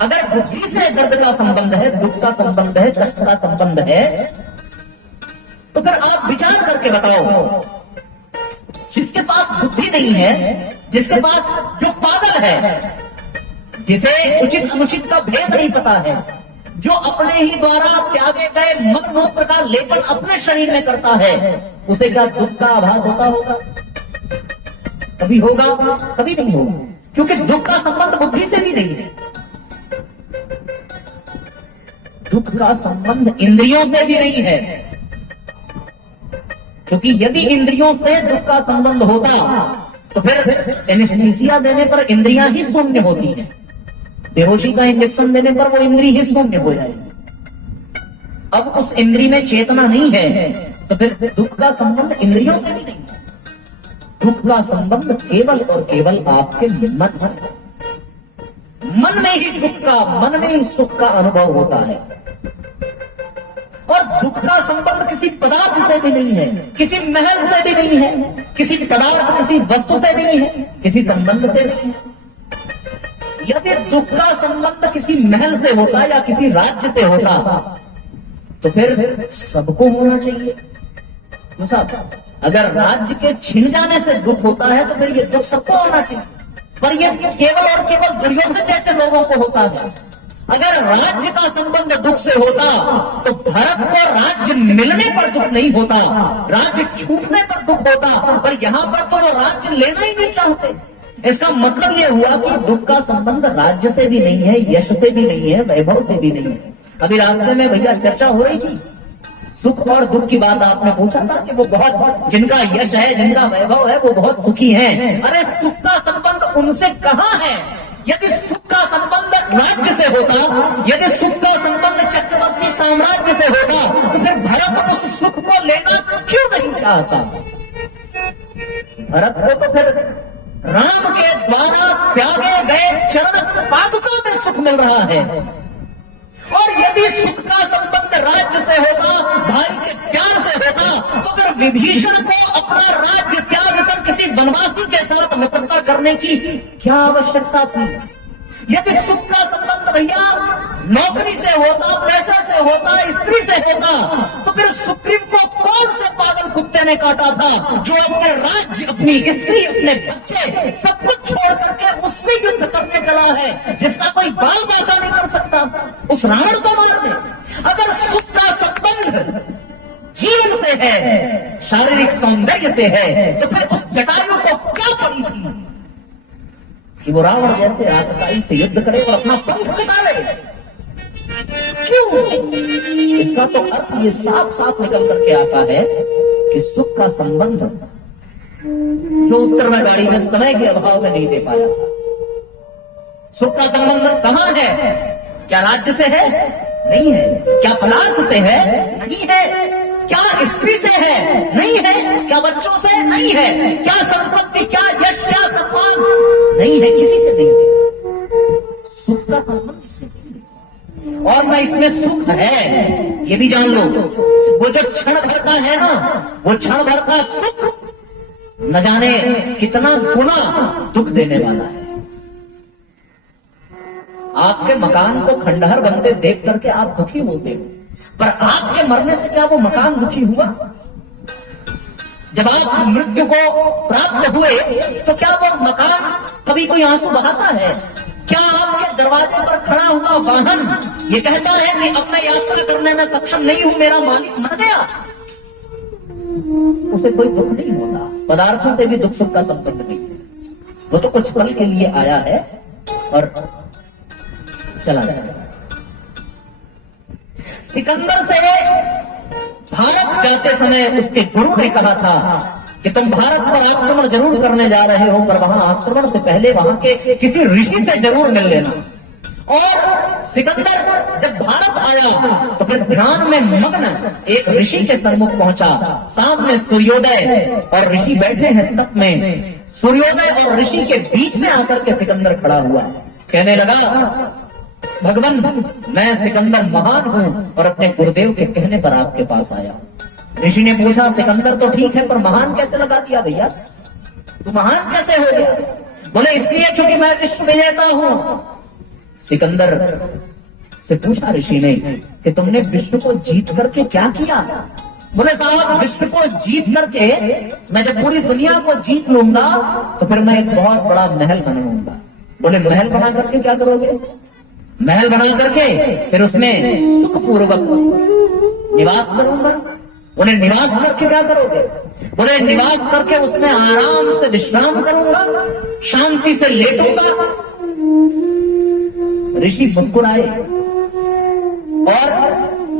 अगर बुद्धि से दर्द का संबंध है, दुख का संबंध है, कष्ट का संबंध है, तो फिर आप विचार करके बताओ, जिसके पास बुद्धि नहीं है, जिसके पास, जो पागल है, जिसे उचित अनुचित का भेद नहीं पता है, जो अपने ही द्वारा त्यागे गए मल मूत्र का लेपन अपने शरीर में करता है, उसे क्या दुख का आभास होता होगा? कभी होगा? कभी नहीं होगा, क्योंकि दुख का संबंध बुद्धि से भी नहीं है। दुख का संबंध इंद्रियों से भी नहीं है, क्योंकि यदि इंद्रियों से दुख का संबंध होता तो फिर एनेस्थीसिया देने पर इंद्रियां ही शून्य होती हैं, बेहोशी का इंजेक्शन देने पर वो इंद्री ही शून्य हो जाएगी। अब उस इंद्री में चेतना नहीं है, तो फिर दुख का संबंध इंद्रियों से भी नहीं है। दुख का संबंध केवल और केवल आपके मन से। मन में ही दुख का, मन में ही सुख का अनुभव होता है। और दुख का संबंध किसी पदार्थ से भी नहीं है, किसी महल से भी नहीं है, किसी पदार्थ, किसी वस्तु से नहीं है, किसी संबंध से नहीं है। यदि दुख का संबंध किसी महल से होता या किसी राज्य से होता तो फिर सबको होना चाहिए। अगर राज्य के छिन जाने से दुख होता है तो फिर ये दुख सबको होना चाहिए, पर ये केवल और केवल दुर्योधन जैसे लोगों को होता है। अगर राज्य का संबंध दुख से होता तो भरत को राज्य मिलने पर दुख नहीं होता, राज्य छूटने पर दुख होता, पर यहां पर तो वो राज्य लेना ही नहीं चाहते। इसका मतलब यह हुआ कि दुख का संबंध राज्य से भी नहीं है, यश से भी नहीं है, वैभव से भी नहीं है। अभी रास्ते में भैया चर्चा हो रही थी, सुख और दुख की बात आपने पूछा था कि वो बहुत, जिनका यश है, जिनका वैभव है, वो बहुत सुखी हैं। अरे सुख का संबंध उनसे कहां है? यदि सुख का संबंध राज्य से होता, यदि सुख का संबंध चक्रवर्ती साम्राज्य से होता, तो फिर भरत उस सुख को लेना क्यों नहीं चाहता? भरत को तो फिर राम के द्वारा त्यागे गए चरण पादुका में सुख मिल रहा है। और यदि सुख का संबंध राज्य से होता, भाई के प्यार से होता, तो फिर विभीषण को अपना राज्य त्याग कर किसी वनवासी के साथ मित्रता करने की क्या आवश्यकता थी? यदि सुख का संबंध भैया नौकरी से होता, पैसे से होता, स्त्री से होता, तो फिर सुग्रीव को कौन से पागल कुत्ते ने काटा था जो अपने राज्य, अपनी स्त्री, अपने बच्चे सब कुछ छोड़ करके उससे युद्ध करने चला है, जिसका कोई बाल बाका नहीं कर सकता? उस रावण को मार दे। अगर सुख का संबंध जीवन से है, शारीरिक सौंदर्य से है, तो फिर उस जटायु को क्या पड़ी थी कि वो रावण जैसे आतताई से युद्ध करे और अपना पंख कटावे? क्यों? इसका तो अर्थ ये साफ साफ निकल करके आता है कि सुख का संबंध जो उत्तर में गाड़ी में समय के अभाव में नहीं दे पाया था। सुख का संबंध कहां है? क्या राज्य से है? नहीं है। क्या पदार्थ से है? नहीं है। क्या स्त्री से है? नहीं है। क्या बच्चों से? नहीं है। क्या संपत्ति, क्या यश, क्या सम्मान? नहीं है, किसी से नहीं है। सुख का संबंध इससे नहीं है। और मैं इसमें सुख है ये भी जान लो, वो जो क्षण भर का है ना, वो क्षण भर का सुख न जाने कितना गुना दुख देने वाला है। आपके मकान को खंडहर बनते देख करके आप दुखी होते हो, पर आपके मरने से क्या वो मकान दुखी हुआ? जब आप मृत्यु को प्राप्त हुए तो क्या वो मकान कभी कोई आंसू बहाता है? क्या आपके दरवाजे पर खड़ा हुआ वाहन ये कहता है कि अब मैं यात्रा करने में सक्षम नहीं हूं, मेरा मालिक मर गया? उसे कोई दुख नहीं होता। पदार्थों से भी दुख सुख का संबंध नहीं है। वो तो कुछ पल के लिए आया है और चला जाएगा। सिकंदर से भारत जाते समय उसके गुरु ने कहा था कि तुम भारत पर आक्रमण जरूर करने जा रहे हो, पर वहां आक्रमण से पहले वहां के किसी ऋषि से जरूर मिल लेना। और सिकंदर जब भारत आया तो फिर ध्यान में मग्न एक ऋषि के सम्मुख पहुंचा। सामने सूर्योदय और ऋषि बैठे हैं तप में। सूर्योदय और ऋषि के बीच में आकर के सिकंदर खड़ा हुआ, कहने लगा, भगवान मैं सिकंदर महान हूं और अपने गुरुदेव के कहने पर आपके पास आया। ऋषि ने पूछा, सिकंदर तो ठीक है, पर महान कैसे लगा दिया भैया? तू महान कैसे हो गया? बोले, इसलिए क्योंकि मैं विश्व विजेता हूं। सिकंदर से पूछा ऋषि ने कि तुमने विश्व को जीत करके क्या किया? बोले, साहब विश्व को जीत करके मैं जब पूरी दुनिया को जीत लूंगा तो फिर मैं एक बहुत बड़ा महल बनाऊंगा। बोले, महल बना करके क्या करोगे? महल बना करके फिर उसमें सुखपूर्वक निवास करूंगा। बोले, निवास करके क्या करोगे? बोले, निवास करके उसमें आराम से विश्राम करूंगा, शांति से लेटूंगा। ऋषि मुस्कुराए और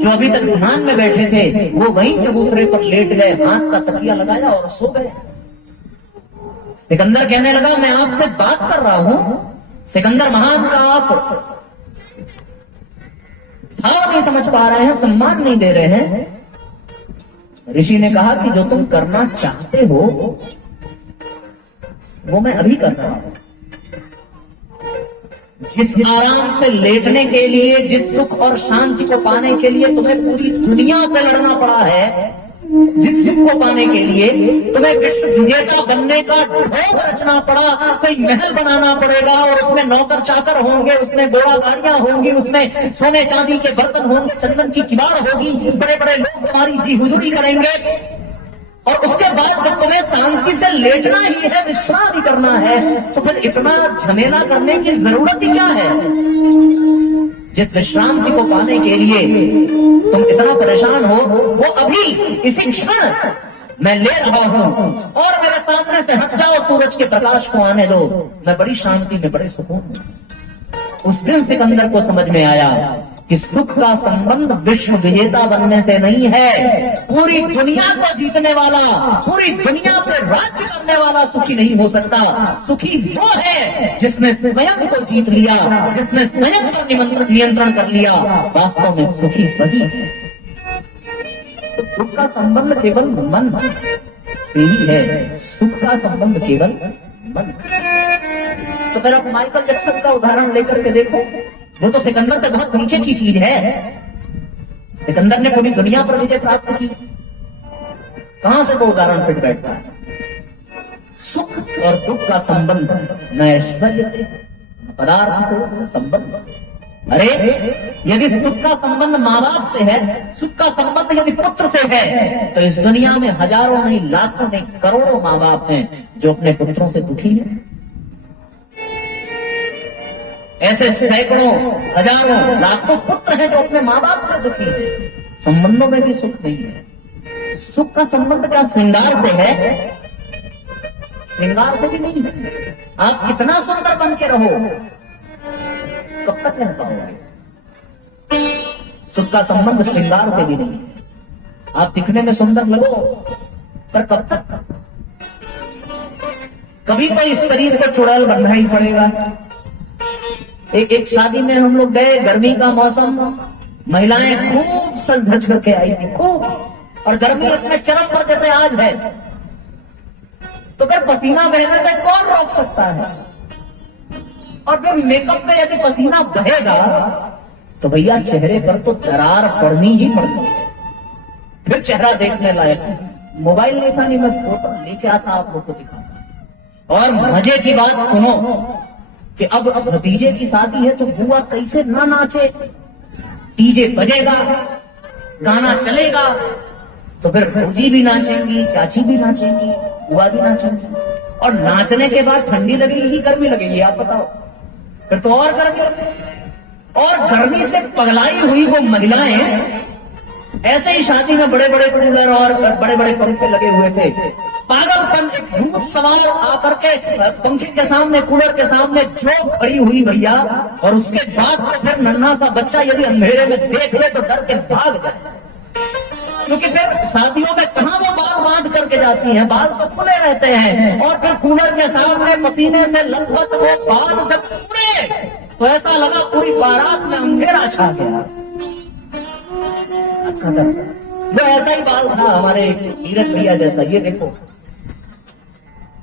जो अभी तक ध्यान में बैठे थे वो वहीं चबूतरे पर लेट गए, हाथ का तकिया लगाया और सो गए। सिकंदर कहने लगा, मैं आपसे बात कर रहा हूं, सिकंदर महान का आप भाव नहीं समझ पा रहे हैं, सम्मान नहीं दे रहे हैं। ऋषि ने कहा कि जो तुम करना चाहते हो वो मैं अभी कर रहा हूं। जिस आराम से लेटने के लिए, जिस सुख और शांति को पाने के लिए तुम्हें पूरी दुनिया से लड़ना पड़ा है, जिस सुख को पाने के लिए तुम्हें विश्व विजेता बनने का ढोंग रचना पड़ा, कोई महल बनाना पड़ेगा और उसमें नौकर चाकर होंगे, उसमें घोड़ा गाड़ियां होंगी, उसमें सोने चांदी के बर्तन होंगे, चंदन की किवाड़ होगी, बड़े बड़े लोग तुम्हारी जी हुजूरी करेंगे। और उसके बाद जब तुम्हें शांति से लेटना ही है, विश्राम ही करना है, तो फिर इतना झमेला करने की जरूरत ही क्या है? जिस विश्रांति को पाने के लिए तुम इतना परेशान हो, वो अभी इसी क्षण मैं ले रहा हूं और मेरे सामने से हट जाओ, सूरज के प्रकाश को आने दो, मैं बड़ी शांति में, बड़े सुकून में। उस दिन सिकंदर को समझ में आया कि सुख का संबंध विश्व विजेता बनने से नहीं है, पूरी दुनिया को जीतने वाला, पूरी दुनिया पर राज्य करने वाला सुखी नहीं हो सकता। सुखी वो है जिसने स्वयं को जीत लिया, जिसने स्वयं पर नियंत्रण कर लिया, वास्तव में सुखी वही है। तो सुख का संबंध केवल मन से ही है, सुख का संबंध केवल मन से। तो फिर आप माइकल जैक्सन का उदाहरण लेकर के देखो, वो तो सिकंदर से बहुत नीचे की चीज है। सिकंदर ने पूरी दुनिया पर विजय प्राप्त की, कहां से वो उदाहरण फिट बैठता है? सुख और दुख का संबंध न ऐश्वर्य से, न पदार्थ से, न संबंध से। अरे यदि सुख का संबंध माँ बाप से है, सुख का संबंध यदि पुत्र से है, तो इस दुनिया में हजारों नहीं, लाखों नहीं, करोड़ों माँ बाप हैं जो अपने पुत्रों से दुखी हैं। ऐसे सैकड़ों, हजारों, लाखों पुत्र हैं जो अपने माँ बाप से दुखी हैं। संबंधों में भी सुख नहीं है। सुख का संबंध क्या श्रृंगार से है? श्रृंगार से भी नहीं है। आप कितना सुंदर बन के रहो, कब तक रह पाओगे? सुख का संबंध श्रृंगार से भी नहीं है। आप दिखने में सुंदर लगो, पर कब तक? कभी तो इस शरीर को चुड़ैल बनना ही पड़ेगा। एक शादी में हम लोग गए, गर्मी का मौसम, महिलाएं खूब सज धज करके आई थी, खूब, और गर्मी इतने चरम पर जैसे आज है, तो फिर पसीना बहने से कौन रोक सकता है? और फिर मेकअप में यदि पसीना बहेगा तो भैया चेहरे पर तो दरार पड़नी ही पड़नी है, फिर चेहरा देखने लायक। मोबाइल नहीं था, नहीं मैं फोटो लेके आता आप लोग को दिखाता। और मजे की बात सुनो कि अब भतीजे की शादी है तो बुआ कैसे ना नाचे, डीजे बजेगा, गाना चलेगा, तो फिर भौजी भी नाचेंगी, चाची भी नाचेंगी, बुआ भी नाचेंगी, और नाचने के बाद ठंडी लगेगी, गर्मी लगेगी, आप बताओ? फिर तो और गर्मी। और गर्मी से पगलाई हुई वो महिलाएं, ऐसे ही शादी में बड़े बड़े कूलर और बड़े बड़े पंखे लगे हुए थे, पागलपन, एक भूत सवार आकर के पंखे के सामने, कूलर के सामने जो खड़ी हुई भैया, और उसके बाद तो फिर नन्हा सा बच्चा यदि अंधेरे में देख ले तो डर के भाग जाए, क्योंकि फिर शादियों में कहां वो बाल बांध करके जाती हैं, बाल तो खुले रहते हैं, और फिर कूलर के सामने पसीने से लथपथ वो बाल जब पूरे, तो ऐसा लगा पूरी बारात में अंधेरा छा गया। वो ऐसा ही बाल था हमारे नीरज भैया जैसा, ये देखो,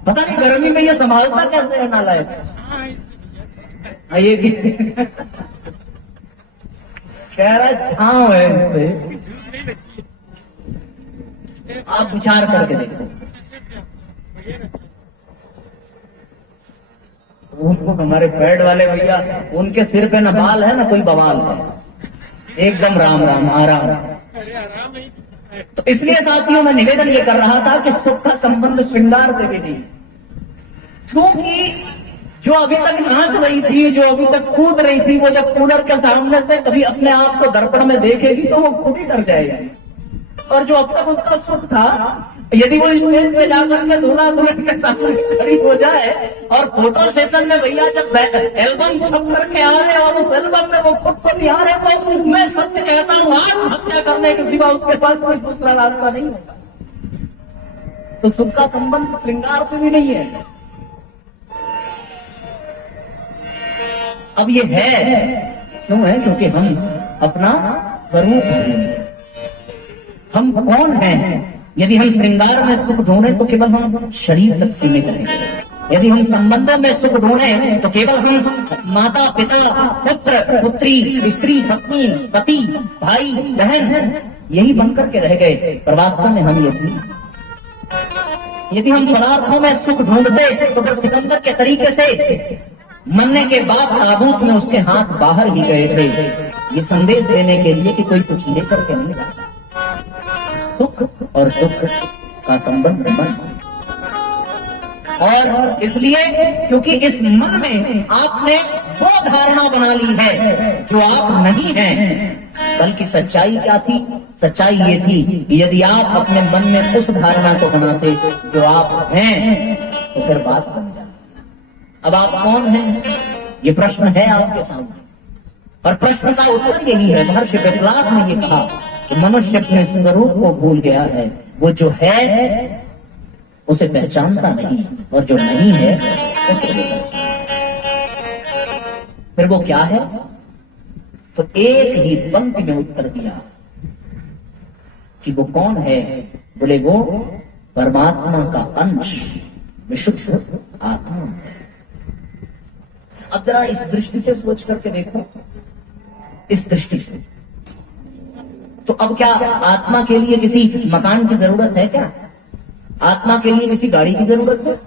पता नहीं गर्मी में ये संभालता कैसे है नालायक। ये कह रहा छांव है इससे, आप विचार करके देखो। उनको हमारे पैड वाले भैया, उनके सिर पे ना बाल है ना कोई बवाल है, एकदम राम राम आराम। तो इसलिए साथियों मैं निवेदन ये कर रहा था कि सुख का संबंध श्रृंगार से भी नहीं, क्योंकि जो अभी तक नाच रही थी, जो अभी तक कूद रही थी, वो जब कूलर के सामने से कभी अपने आप को दर्पण में देखेगी तो वो खुद ही डर जाएगी। और जो अब तक उसका सुख था, यदि वो स्टेज पे जाकर के दूल्हा दुल्हन के सामने खड़ी हो जाए और फोटो सेशन में भैया जब एल्बम छप करके आ रहे और उस एल्बम में वो खुद को निहार है, तो मैं सत्य कहता हूँ आत्महत्या करने के सिवा उसके पास कोई दूसरा रास्ता नहीं होगा। तो सुख का संबंध श्रृंगार से भी नहीं है। अब ये है क्यों है? क्योंकि हम अपना स्वरूप हैं, हम कौन हैं। यदि हम श्रृंगार में सुख ढूंढें तो केवल हम शरीर तक सीमित रहेंगे। यदि हम संबंधों में सुख ढूंढें तो केवल हम माता पिता, पुत्र पुत्री, स्त्री पत्नी, पति भाई बहन यही बनकर के रह गए, पर वास्तव में हम यही। यदि हम पदार्थों में सुख ढूंढते तो फिर सिकंदर के तरीके से मरने के बाद ताबूत में उसके हाथ बाहर ही गए थे, ये संदेश देने के लिए कि कोई कुछ लेकर के नहीं जाता। सुख और दुख का संबंध मन से, और इसलिए क्योंकि इस मन में आपने वो धारणा बना ली है जो आप नहीं हैं, बल्कि सच्चाई क्या थी? सच्चाई ये थी कि यदि आप अपने मन में उस धारणा को बनाते जो आप हैं, तो फिर बात बन जाती। अब आप कौन हैं? ये प्रश्न है आपके सामने, और प्रश्न का उत्तर यही है। महर्षि पिपलाद ने ये कहा कि मनुष्य अपने स्वरूप को भूल गया है। वो जो है उसे पहचानता नहीं, और जो नहीं है उसे नहीं पहचानता। फिर वो क्या है? तो एक ही पंक्ति में उत्तर दिया कि वो कौन है? बोले वो परमात्मा का अंश विशुद्ध आत्मा है। अब जरा इस दृष्टि से सोच करके देखो, इस दृष्टि से। तो अब क्या आत्मा के लिए किसी मकान की जरूरत है क्या? आत्मा के लिए किसी गाड़ी की जरूरत है?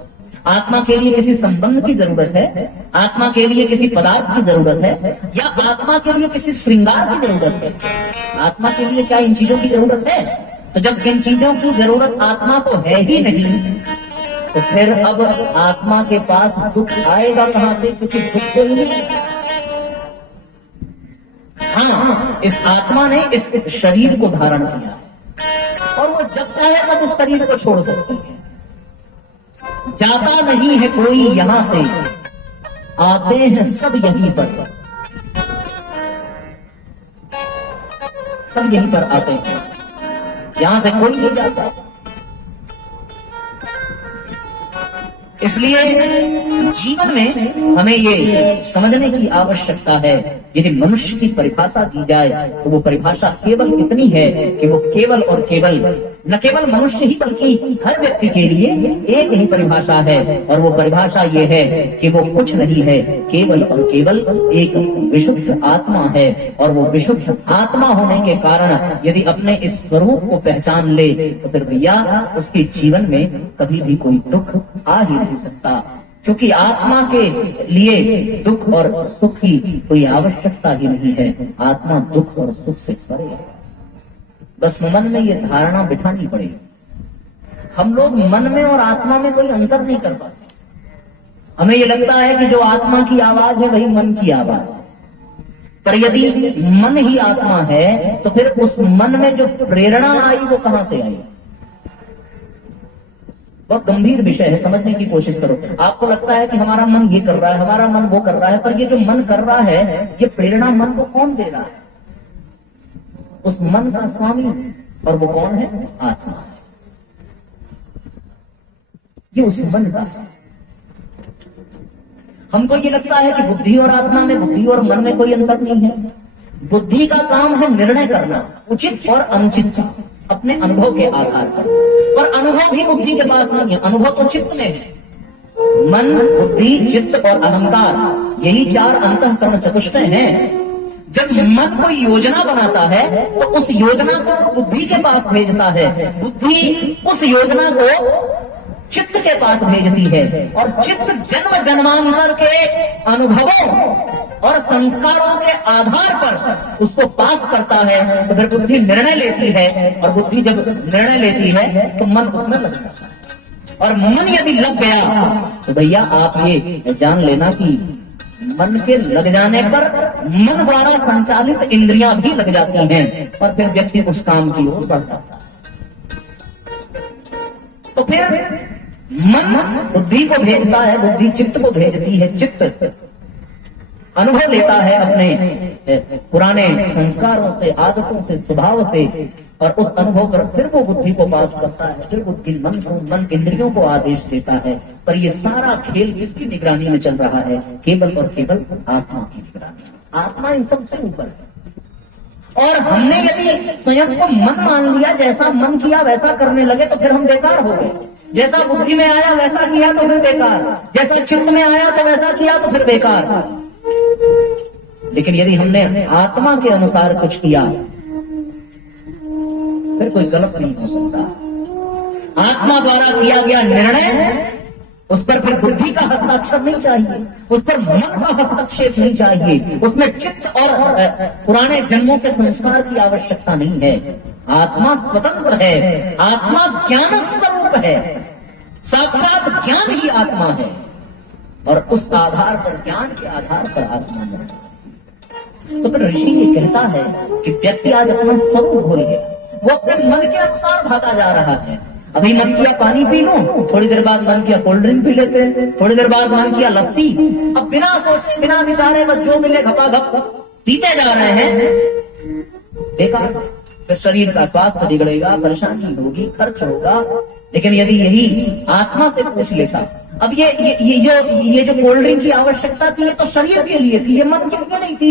आत्मा के लिए किसी संबंध की जरूरत है? आत्मा के लिए किसी पदार्थ की जरूरत है? या आत्मा के लिए किसी श्रृंगार की जरूरत है? आत्मा के लिए क्या इन चीजों की जरूरत है? तो जब इन चीजों की जरूरत आत्मा को है ही नहीं, तो फिर अब आत्मा के पास दुख आएगा कहां से? क्योंकि दुख तो नहीं है। हाँ, इस आत्मा ने इस शरीर को धारण किया, और वो जब चाहे तब उस शरीर को छोड़ सकती है। जाता नहीं है कोई यहां से, आते हैं सब यहीं पर। सब यहीं पर आते हैं, यहां से कोई नहीं जाता। इसलिए जीवन में हमें ये समझने की आवश्यकता है, यदि मनुष्य की परिभाषा दी जाए तो वो परिभाषा केवल इतनी है कि वो केवल और केवल, न केवल मनुष्य ही बल्कि हर व्यक्ति के लिए एक ही परिभाषा है, और वो परिभाषा ये है कि वो कुछ नहीं है, केवल और केवल एक विशुद्ध आत्मा है। और वो विशुद्ध आत्मा होने के कारण यदि अपने इस स्वरूप को पहचान ले तो फिर भैया उसके जीवन में कभी भी कोई दुख आ ही नहीं सकता, क्योंकि आत्मा के लिए दुख और सुख की कोई आवश्यकता ही नहीं है। आत्मा दुख और सुख से परे है। बस मन में ये धारणा बिठानी पड़ेगी। हम लोग मन में और आत्मा में कोई अंतर नहीं कर पाते। हमें ये लगता है कि जो आत्मा की आवाज है वही मन की आवाज है, पर यदि मन ही आत्मा है तो फिर उस मन में जो प्रेरणा आई वो कहां से आई? बहुत गंभीर विषय है, समझने की कोशिश करो। आपको लगता है कि हमारा मन ये कर रहा है, हमारा मन वो कर रहा है, पर ये जो मन कर रहा है ये प्रेरणा मन को कौन दे रहा है? उस मन का स्वामी, और वो कौन है? आत्मा। ये उस मन का स्वामी। हमको ये लगता है कि बुद्धि और आत्मा में, बुद्धि और मन में कोई अंतर नहीं है। बुद्धि का काम है निर्णय करना, उचित और अनुचित का, अपने अनुभव के आधार पर। पर अनुभव भी बुद्धि के पास नहीं है, अनुभव तो चित्त में है। मन, बुद्धि, चित्त और अहंकार, यही चार अंतःकरण चतुष्टय हैं। जब मन कोई योजना बनाता है तो उस योजना को बुद्धि के पास भेजता है, बुद्धि उस योजना को चित्त के पास भेजती है, और चित्त जन्म जन्मांतर के अनुभवों और संस्कारों के आधार पर उसको पास करता है। तो फिर बुद्धि निर्णय लेती है, और बुद्धि जब निर्णय लेती है तो मन उसमें लग जाता है। और मन यदि लग गया तो भैया आप ये जान लेना कि मन के लग जाने पर मन द्वारा संचालित इंद्रियां भी लग जाती हैं, और फिर व्यक्ति उस काम की ओर बढ़ता है। तो फिर मन बुद्धि को भेजता है, बुद्धि चित्त को भेजती है, चित्त अनुभव लेता है अपने पुराने संस्कारों से, आदतों से, स्वभाव से, और उस अनुभव पर फिर वो बुद्धि को पास करता है, फिर बुद्धि मन को, मन इंद्रियों को आदेश देता है। पर ये सारा खेल किसकी निगरानी में चल रहा है? केवल और केवल आत्मा की निगरानी। आत्मा इन सबसे ऊपर है। और हमने यदि स्वयं को मन मान लिया, जैसा मन किया वैसा करने लगे तो फिर हम बेकार हो गए। जैसा बुद्धि में आया वैसा किया तो फिर बेकार, जैसा चित्त में आया तो वैसा किया तो फिर बेकार। लेकिन यदि हमने आत्मा के अनुसार कुछ किया फिर कोई गलत नहीं हो सकता। आत्मा द्वारा किया गया निर्णय, उस पर फिर बुद्धि का हस्ताक्षर नहीं चाहिए, उस पर मन का हस्तक्षेप नहीं चाहिए, उसमें चित्त और पुराने जन्मों के संस्कार की आवश्यकता नहीं है। आत्मा स्वतंत्र है, आत्मा ज्ञान स्वरूप है, साक्षात ज्ञान ही आत्मा है, और उस आधार पर, ज्ञान के आधार पर आत्मा है। तो फिर ऋषि ये कहता है कि व्यक्ति आज अपना स्वरूप भूल गया, वो अपने मन के अनुसार भागा जा रहा है। अभी मन किया पानी पी लूं, थोड़ी देर बाद मन किया कोल्ड ड्रिंक पी लेते हैं, थोड़ी देर बाद मन किया लस्सी। अब बिना सोचे बिना विचारे बस जो मिले घपाघप पीते जा रहे हैं, बेकार। फिर शरीर का स्वास्थ्य बिगड़ेगा, परेशानी होगी, खर्च होगा। लेकिन यदि यही आत्मा से पूछ लेता, अब ये जो कोल्ड ड्रिंक की आवश्यकता थी, ये तो शरीर के लिए थी, ये मन के लिए नहीं थी,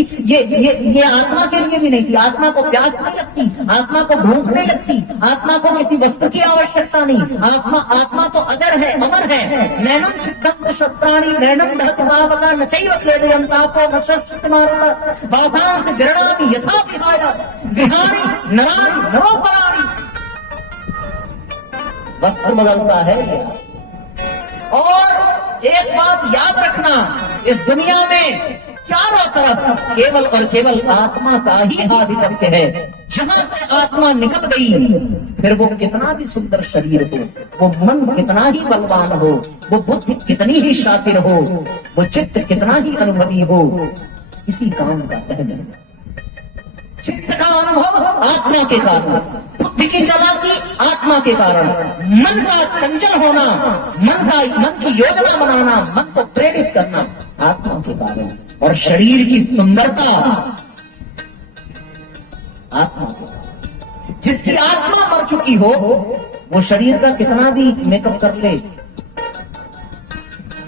ये आत्मा के लिए भी नहीं थी। आत्मा को प्यास नहीं लगती, आत्मा को भूख नहीं लगती, आत्मा को किसी वस्तु की आवश्यकता नहीं। आत्मा तो अजर है, अमर है। नैनम सिद्धम शस्त्राणी नैनम दहति पावका न चैव क्लेदयं तापो न शस्त्र मारुत वासां से विरणामि यथा विहाय गृहाणि नराणि नरोपराणि। वस्त्र बदलता है। और एक बात याद रखना, इस दुनिया में चारों तरफ केवल और केवल आत्मा का ही आधिपत्य है। जहां से आत्मा निकल गई, फिर वो कितना भी सुंदर शरीर हो, वो मन कितना ही बलवान हो, वो बुद्धि कितनी ही शातिर हो, वो चित्त कितना ही अनुभवी हो, इसी काम का पहले चित्त का अनुभव आत्मा के कारण, बुद्धि की चालाकी आत्मा के कारण, मन का चंचल होना, मन की योजना बनाना, मन को प्रेरित करना आत्मा के कारण, और शरीर की सुंदरता आत्मा के कारण। जिसकी आत्मा मर चुकी हो, वो शरीर का कितना भी मेकअप कर ले,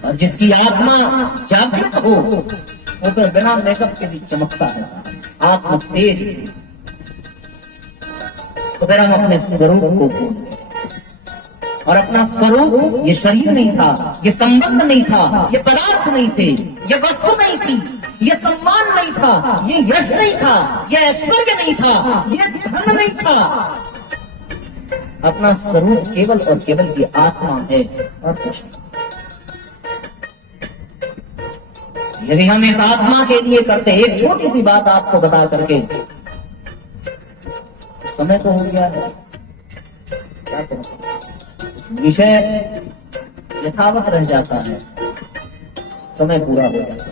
और जिसकी आत्मा जागृत हो, वो तो बिना मेकअप के भी चमकता है आत्मा तेज से। तो फिर हम अपने स्वरूप को भूल गए, और अपना स्वरूप ये शरीर नहीं था, ये संबंध नहीं था, ये पदार्थ नहीं थे, ये वस्तु नहीं थी, ये सम्मान नहीं था, ये यश नहीं था, ये ऐश्वर्य नहीं था, ये धन नहीं था। अपना स्वरूप केवल और केवल ये आत्मा है और कुछ नहीं। यदि हम इस आत्मा के लिए करते, एक छोटी सी बात आपको बता करके, समय तो हो गया है, क्या करें, विषय यथावत रह जाता है, समय पूरा हो जाता है।